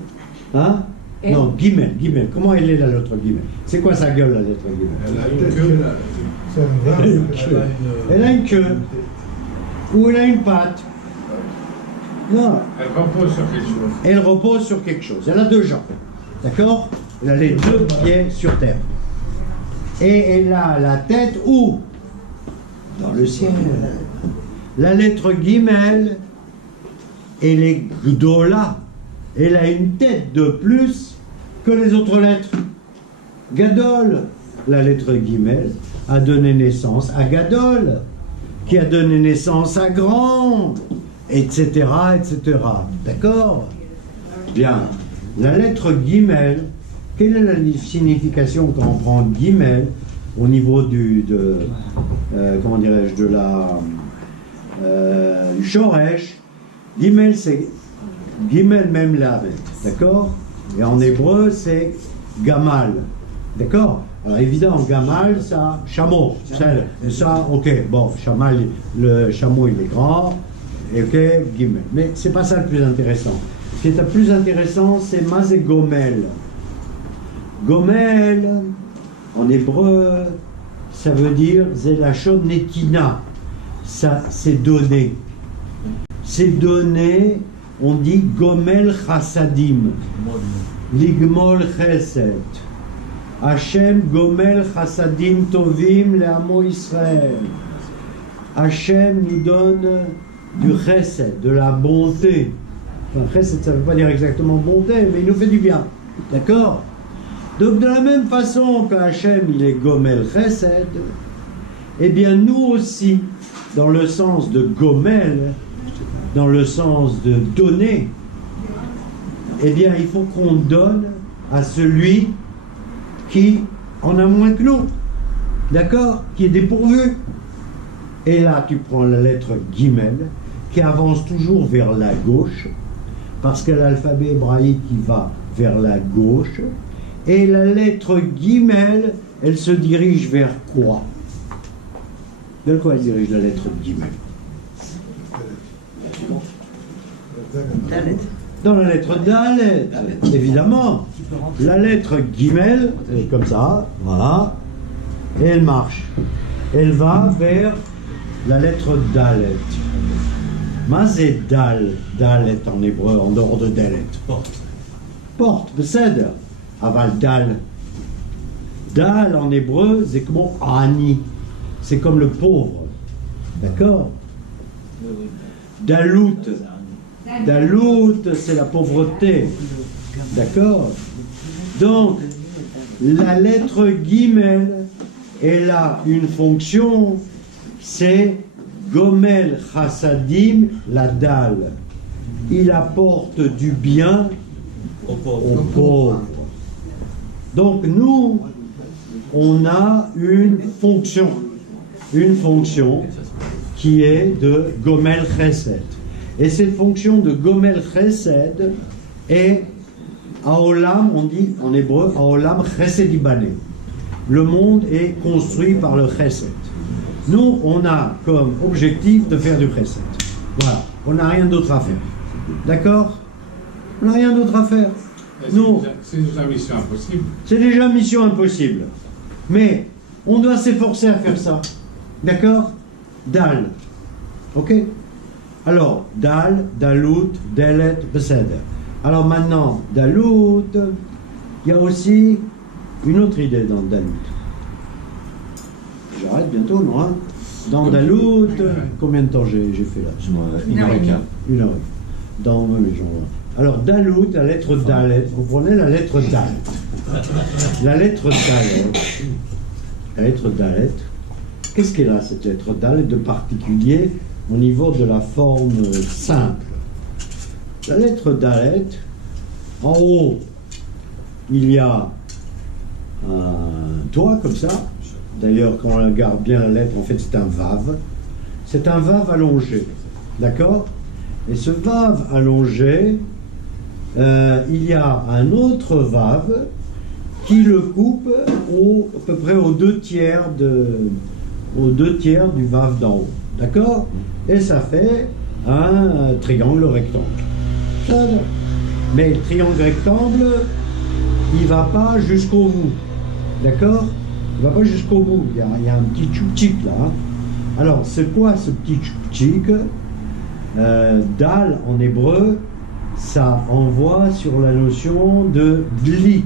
Hein? Et- Non, Gimel, Gimel. Comment elle est la lettre Gimel? C'est quoi sa gueule, la lettre Gimel? Elle a une queue. C'est un verbe. Elle a une queue. Ou elle a une patte. Non, Elle repose sur quelque chose. elle repose sur quelque chose. Elle a deux jambes. D'accord? Elle a les deux pieds sur terre. Et elle a la tête où? Dans le ciel. La lettre Gimel, elle est Gdola. Elle a une tête de plus que les autres lettres. Gadol, la lettre Gimel, a donné naissance à Gadol, qui a donné naissance à Grand, etc., etc. D'accord? Bien. La lettre Gimel, quelle est la signification quand on prend Gimel au niveau comment dirais-je, du Shoresh? Gimel, c'est Gimel même Lavet, d'accord? Et en hébreu, c'est Gamal, d'accord? Alors évidemment, Gamal, ça, chameau, ça, ok, bon, le chameau, il est grand, et ok, Gimel. Mais c'est pas ça le plus intéressant. Ce qui est le plus intéressant, c'est Mazé Gomel. Gomel, en hébreu, ça veut dire Zelachon Netina. Ça, c'est donné. C'est donné, on dit Gomel Chassadim. Ligmol Chesed. Hachem Gomel Chassadim Tovim Le'amo Israël. Hachem nous donne du Chesed, de la bonté. Enfin, Chesed, ça ne veut pas dire exactement bonté, mais il nous fait du bien. D'accord? Donc, de la même façon que Hachem, il est Gomel Chesed, eh bien, nous aussi, dans le sens de Gomel, dans le sens de donner, eh bien, il faut qu'on donne à celui qui en a moins que nous. D'accord? Qui est dépourvu. Et là, tu prends la lettre Gimel, qui avance toujours vers la gauche, parce que l'alphabet hébraïque, il va vers la gauche, et la lettre Gimel, elle se dirige vers quoi? Vers quoi elle dirige la lettre Gimel? Dalet. Dans la lettre Dalet, évidemment. La lettre Gimel, elle est comme ça, voilà, et elle marche. Elle va vers la lettre Dalet. Mazé Dal, Dalet en hébreu, en dehors de Dalet. Porte, beseder. Aval Dal. Dal en hébreu, c'est comme Ani. C'est comme le pauvre. D'accord? Dalout. Dalout, c'est la pauvreté. D'accord? Donc, la lettre Gimel, elle a une fonction, c'est Gomel Chassadim, la dalle. Il apporte du bien aux pauvres. Donc, nous, on a une fonction qui est de Gomel Chesed. Et cette fonction de Gomel Chesed est Haolam, on dit en hébreu, Haolam Chesed Ibané. Le monde est construit par le Chesed. Nous, on a comme objectif de faire du Chesed. Voilà, on n'a rien d'autre à faire. D'accord? On n'a rien d'autre à faire. Nous, C'est déjà mission impossible. c'est déjà mission impossible. Mais on doit s'efforcer à faire ça. D'accord? Dal. Ok? Alors, Dal, Dalout, Delet, Beseder. Alors maintenant, Dalout, il y a aussi une autre idée dans Dalout. J'arrête bientôt, non? Hein? Dans Dalout, combien de temps j'ai fait là? Une heure et quart. Une heure. Dans les gens. Alors, Dalout, la lettre Dalet, vous prenez la lettre Dalet. La lettre Dalet, qu'est-ce qu'elle a cette lettre Dalet de particulier au niveau de la forme simple? La lettre Dalet, en haut, il y a un toit comme ça. D'ailleurs, quand on regarde bien la lettre, en fait, c'est un Vav. C'est un Vav allongé. D'accord? Et ce Vav allongé, il y a un autre Vav qui le coupe à peu près aux deux tiers du Vav d'en haut. D'accord? Et ça fait un triangle rectangle. Mais le triangle rectangle, il ne va pas jusqu'au bout. D'accord? Il ne va pas jusqu'au bout. Il y a un petit tchouk-tchik là. Hein. Alors, c'est quoi ce petit tchouk-tchik? Dal en hébreu, ça envoie sur la notion de dli.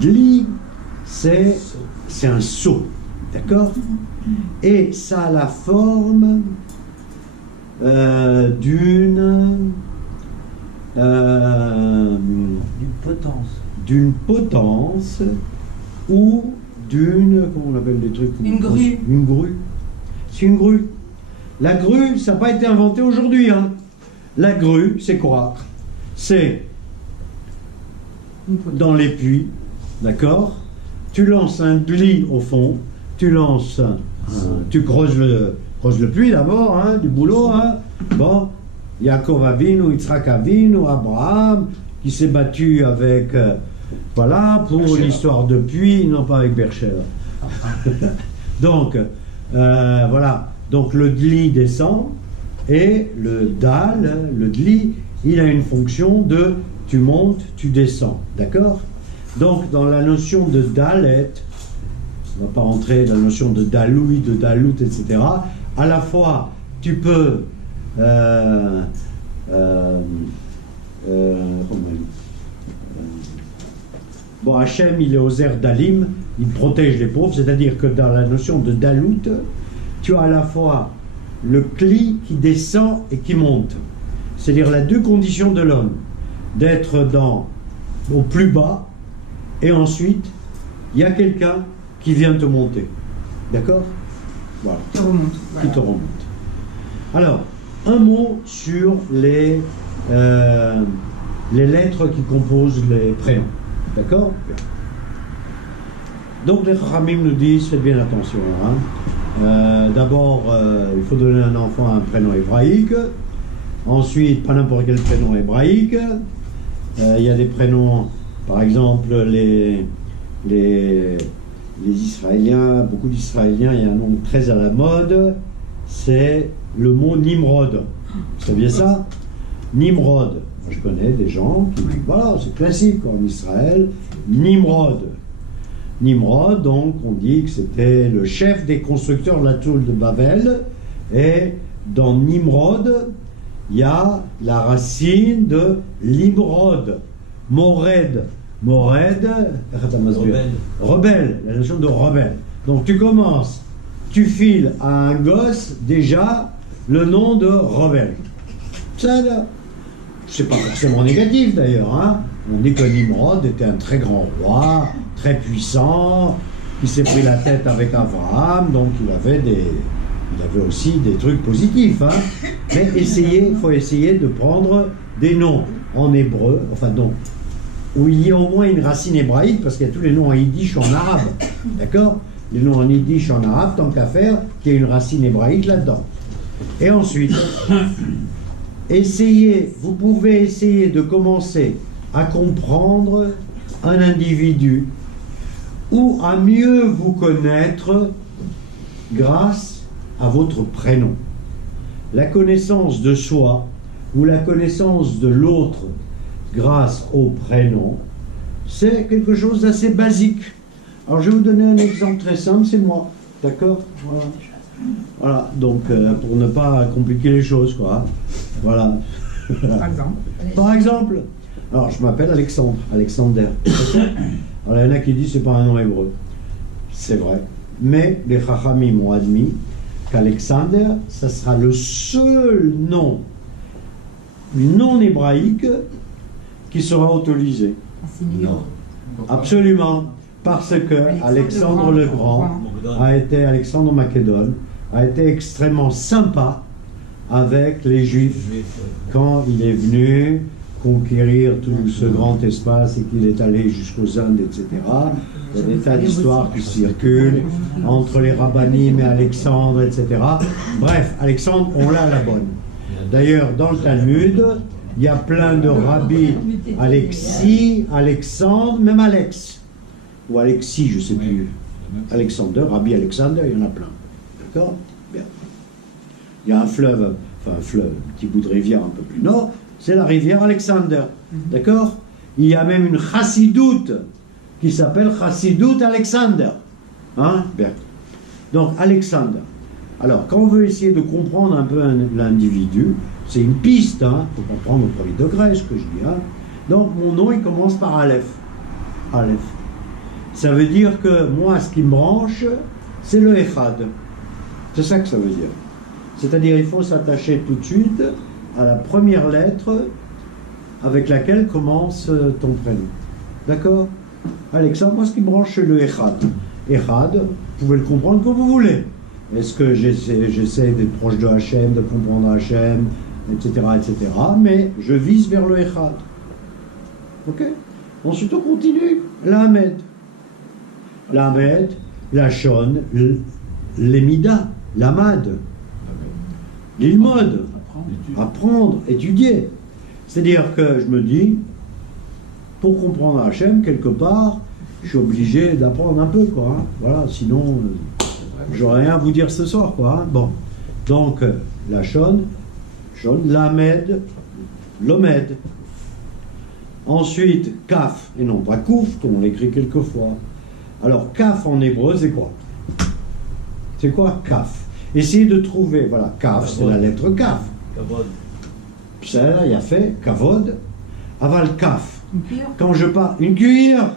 Dli, c'est un seau. D'accord? Et ça a la forme d'une potence ou d'une, comment on appelle les trucs? Une grue. Une grue. C'est une grue. La grue, ça n'a pas été inventé aujourd'hui. Hein. La grue, c'est quoi? C'est dans les puits, d'accord? Tu lances un dli au fond, tu lances, tu creuses le puits d'abord, hein, du boulot. Hein. Bon, Yaakov Avinu, Yitzhak Avinu, Abraham, qui s'est battu avec, voilà, pour l'histoire de puits, non pas avec Bercheva. Donc, voilà. Donc le dli descend et le dal, le dli, il a une fonction de tu montes, tu descends. D'accord? Donc dans la notion de dalet, on ne va pas rentrer dans la notion de daloui, de dalout, etc. À la fois, tu peux bon, Hachem, il est aux airs d'Alim, il protège les pauvres, c'est-à-dire que dans la notion de dalout, tu as à la fois le cli qui descend et qui monte. C'est-à-dire les deux conditions de l'homme, d'être au plus bas, et ensuite, il y a quelqu'un qui vient te monter. D'accord? Voilà. Qui te remonte. Qui te remonte. Alors, un mot sur les lettres qui composent les prénoms. D'accord? Donc les Chachamim nous disent, faites bien attention. Hein. D'abord, il faut donner à un enfant un prénom hébraïque. Ensuite, pas n'importe quel prénom hébraïque. Il y a des prénoms, par exemple, les Israéliens, beaucoup d'Israéliens, il y a un nom très à la mode, c'est le mot Nimrod. Vous saviez ça? Nimrod. Moi, je connais des gens qui, voilà, c'est classique en Israël. Nimrod. Nimrod, donc, on dit que c'était le chef des constructeurs de la tour de Babel. Et dans Nimrod, il y a la racine de Limrod. Mored. Mored, rebelle, la notion de rebelle. Donc tu commences, tu files à un gosse déjà le nom de rebelle. Ça, c'est pas forcément négatif d'ailleurs. Hein. On dit que Nimrod était un très grand roi, très puissant, qui s'est pris la tête avec Abraham, donc il avait aussi des trucs positifs. Hein. Mais il faut essayer de prendre des noms en hébreu, enfin donc, où il y a au moins une racine hébraïque, parce qu'il y a tous les noms en yiddish ou en arabe. D'accord? Les noms en yiddish en arabe, tant qu'à faire, qu'il y ait une racine hébraïque là-dedans. Et ensuite, vous pouvez essayer de commencer à comprendre un individu ou à mieux vous connaître grâce à votre prénom. La connaissance de soi ou la connaissance de l'autre grâce au prénom, c'est quelque chose d'assez basique. Alors je vais vous donner un exemple très simple, c'est moi, d'accord? Voilà. Voilà, donc pour ne pas compliquer les choses, quoi. Voilà. Par exemple. Alors je m'appelle Alexander. Alors il y en a qui disent c'est pas un nom hébreu. C'est vrai. Mais les Chachamim ont admis qu'Alexander, ça sera le seul nom non hébraïque qui sera autorisé. Non. Absolument. Parce que Alexandre le Grand Alexandre Macédone, a été extrêmement sympa avec les Juifs quand il est venu conquérir tout ce grand espace et qu'il est allé jusqu'aux Indes, etc. Il y a des tas d'histoires qui circulent entre les rabbinim et Alexandre, etc. Bref, Alexandre, on l'a à la bonne. D'ailleurs, dans le Talmud, il y a plein de rabbis, Alexis, Alexandre, même Alex. Ou Alexis, je ne sais plus. Alexander, Rabbi Alexander, il y en a plein. D'accord? Bien. Il y a un fleuve, un petit bout de rivière un peu plus nord, c'est la rivière Alexander. D'accord? Il y a même une chassidoute qui s'appelle Chassidoute Alexander. Hein? Bien. Donc, Alexander. Alors, quand on veut essayer de comprendre un peu l'individu, c'est une piste, hein, pour comprendre au premier degré ce que je dis. Hein. Donc, mon nom, il commence par Aleph. Aleph. Ça veut dire que moi, ce qui me branche, c'est le Echad. C'est ça que ça veut dire. C'est-à-dire, il faut s'attacher tout de suite à la première lettre avec laquelle commence ton prénom. D'accord? Alexandre, moi, ce qui me branche, c'est le Echad. Echad, vous pouvez le comprendre comme vous voulez. Est-ce que j'essaie d'être proche de Hachem, de comprendre Hachem, etc., etc. Mais je vise vers le Echad. Ok? Ensuite, on continue. L'Ahmed. L'Ahmed, la Shon, l'Emida, l'Amad, l'Ilmod. Apprendre, étudier. C'est-à-dire que je me dis, pour comprendre Hachem, quelque part, je suis obligé d'apprendre un peu, quoi. Hein. Voilà, sinon, j'aurais rien à vous dire ce soir, quoi. Hein. Bon. Donc, la Shon, l'Ahmed, l'Omed. Ensuite, Kaf, et non pas Kouf, comme on l'écrit quelquefois. Alors, Kaf en hébreu, c'est quoi? C'est quoi Kaf? Essayez de trouver, voilà, Kaf, c'est la lettre Kaf. Kavod. Ça, il y a fait Kavod, aval Kaf. Une cuillère. Quand je parle, une cuillère.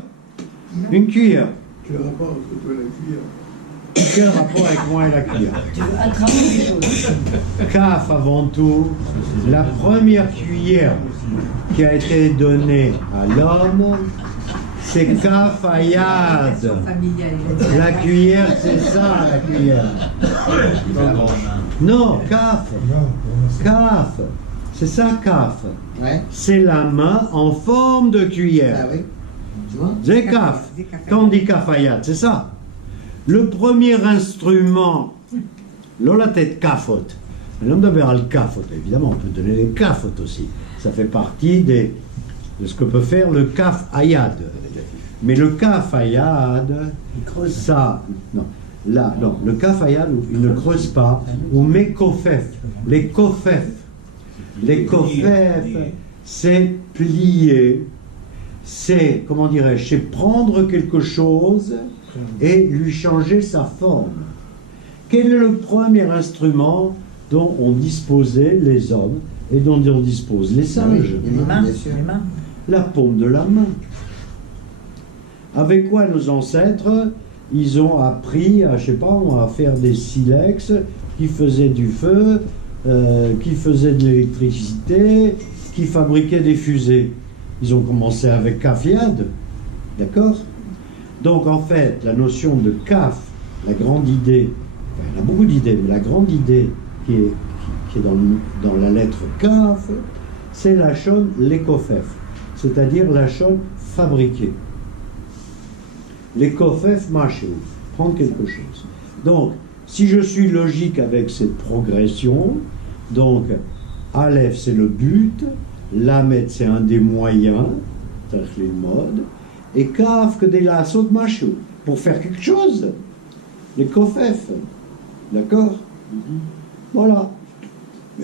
Une cuillère. Quel rapport entre toi et la cuillère? Quel rapport avec moi et la cuillère? Tu veux attraper des choses. Kaf avant tout, la première cuillère qui a été donnée à l'homme, c'est Kaf Ayad. Familiale. La cuillère, c'est ça, la cuillère. Non, Kaf. Kaf. C'est ça, Kaf. Ouais. C'est la main en forme de cuillère. Ah oui. Tu vois? C'est Kaf. Quand on dit Kaf Ayad, c'est ça. Le premier instrument, la tête Kafot. L'homme de Beral Kafot, évidemment, on peut donner les Kafot aussi. Ça fait partie de ce que peut faire le Kaf Ayad. Mais le Kaf Ayad, ça, non. Là, non, le Kaf Ayad, il ne creuse pas, ou met Kofef. Les Kofef. Les Kofef, c'est plier, c'est, comment dirais-je, c'est prendre quelque chose et lui changer sa forme. Quel est le premier instrument dont ont disposé les hommes et dont on dispose les singes? Les mains, les mains. La paume de la main. Avec quoi nos ancêtres, ils ont appris à, je sais pas, à faire des silex qui faisaient du feu, qui faisaient de l'électricité, qui fabriquaient des fusées. Ils ont commencé avec Kaf Yad, d'accord? Donc en fait, la notion de Kaf, la grande idée, enfin, il y en a beaucoup d'idées, mais la grande idée qui est dans la lettre Kaf, c'est la Shon Lekofef, c'est-à-dire la Shon fabriquée. Lekofef Machéou, prendre quelque chose. Donc, si je suis logique avec cette progression, donc Aleph c'est le but, Lamed c'est un des moyens, c'est-à-dire les modes, et Kaf que des lassos Machéou, pour faire quelque chose. Les Kofef, d'accord? Voilà.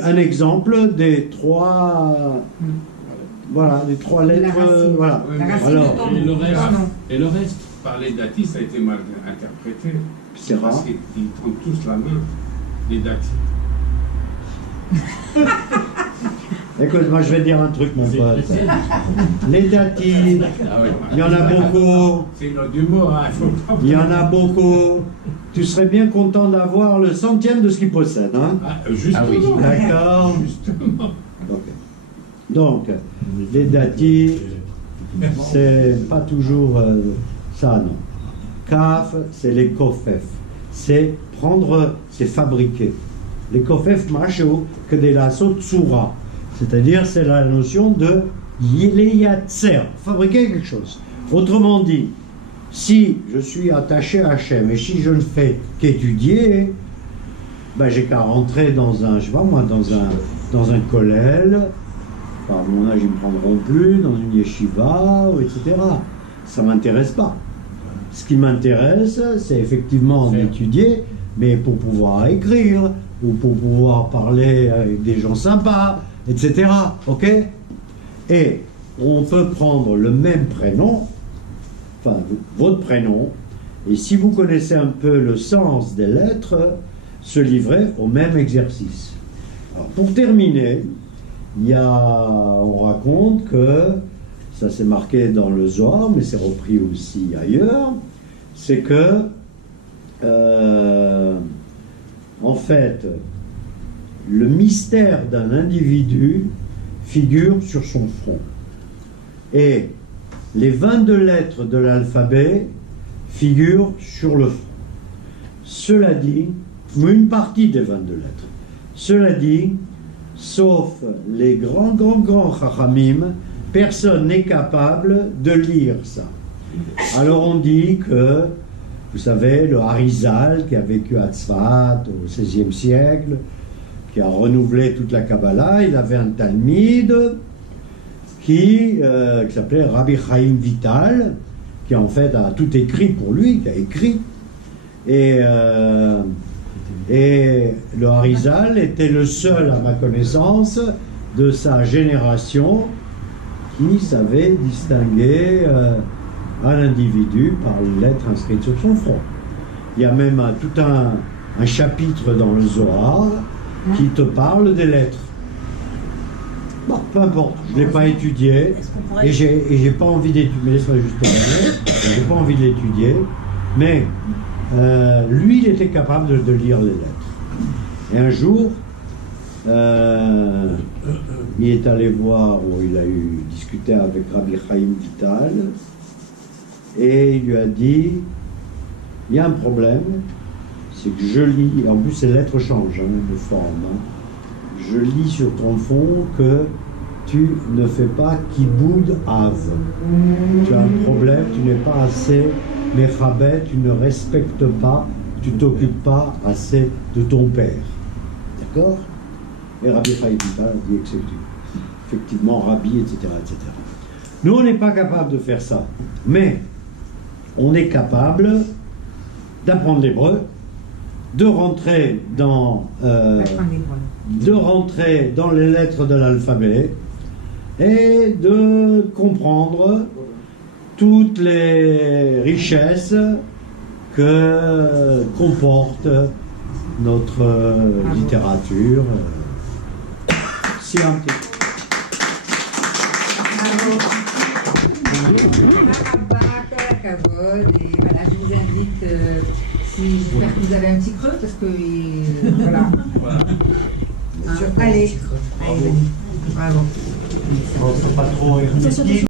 Un exemple des trois. Voilà, les trois lettres. Voilà. La racine Alors, de ton Et le nom. reste, Non. et le reste, parler d'Ati, ça a été mal interprété. c'est rare. Parce qu'ils tendent tous la main, les Dati. Écoute, moi je vais te dire un truc, mon pote. Les datis, il y en a beaucoup. C'est une autre humour, hein, il faut pas. Il y en a beaucoup. Tu serais bien content d'avoir le centième de ce qu'ils possèdent, hein? Justement. Ah oui. D'accord. Justement. Ok. Donc, les datis, c'est pas toujours ça, non. Kaf, c'est les kofef. C'est prendre, c'est fabriquer. Les kofef macho que des lassos tsura. C'est-à-dire, c'est la notion de yeleyatser, fabriquer quelque chose. Autrement dit, si je suis attaché à Hachem et si je ne fais qu'étudier, ben j'ai qu'à rentrer dans un, je sais pas moi, dans un kollel, par mon âge ils ne me prendront plus, dans une yeshiva, etc. Ça ne m'intéresse pas. Ce qui m'intéresse, c'est effectivement d'étudier, mais pour pouvoir écrire, ou pour pouvoir parler avec des gens sympas, etc. Ok? Et on peut prendre le même prénom, enfin votre prénom, et si vous connaissez un peu le sens des lettres, se livrer au même exercice. Alors pour terminer, on raconte que, ça c'est marqué dans le Zohar, mais c'est repris aussi ailleurs, c'est que, en fait, le mystère d'un individu figure sur son front. Et les 22 lettres de l'alphabet figurent sur le front. Cela dit, une partie des 22 lettres. Cela dit, sauf les grands chachamim, personne n'est capable de lire ça. Alors on dit que, vous savez, le Harizal, qui a vécu à Tzfat au XVIe siècle, qui a renouvelé toute la Kabbalah, il avait un talmide qui s'appelait Rabbi Chaim Vital, qui en fait a tout écrit pour lui, qui a écrit. Et le Harizal était le seul, à ma connaissance, de sa génération qui savait distinguer un individu par les lettres inscrites sur son front. Il y a même tout un chapitre dans le Zohar qui te parle des lettres. Bon, peu importe, je ne l'ai pas étudié et j'ai pas envie d'étudier, mais laisse-moi juste terminer, j'ai pas envie de l'étudier, mais lui, il était capable de lire les lettres. Et un jour, il est allé voir, ou il a discuté avec Rabbi Chaim Vital, et il lui a dit, il y a un problème, c'est que je lis, en plus ces lettres changent de forme, je lis sur ton fond que tu ne fais pas kiboud av. Tu as un problème, tu n'es pas assez mechabet, tu ne respectes pas, tu t'occupes pas assez de ton père. D'accord? Et Rabbi Chaim Vital a dit que c'est effectivement Rabbi, etc., etc. Nous, on n'est pas capable de faire ça, mais on est capable d'apprendre l'hébreu, de rentrer dans les lettres de l'alphabet et de comprendre toutes les richesses que comporte notre littérature scientifique. Et voilà, je vous invite, j'espère que vous avez un petit creux, parce que voilà. Allez, bravo. Bon, c'est pas trop hermétique.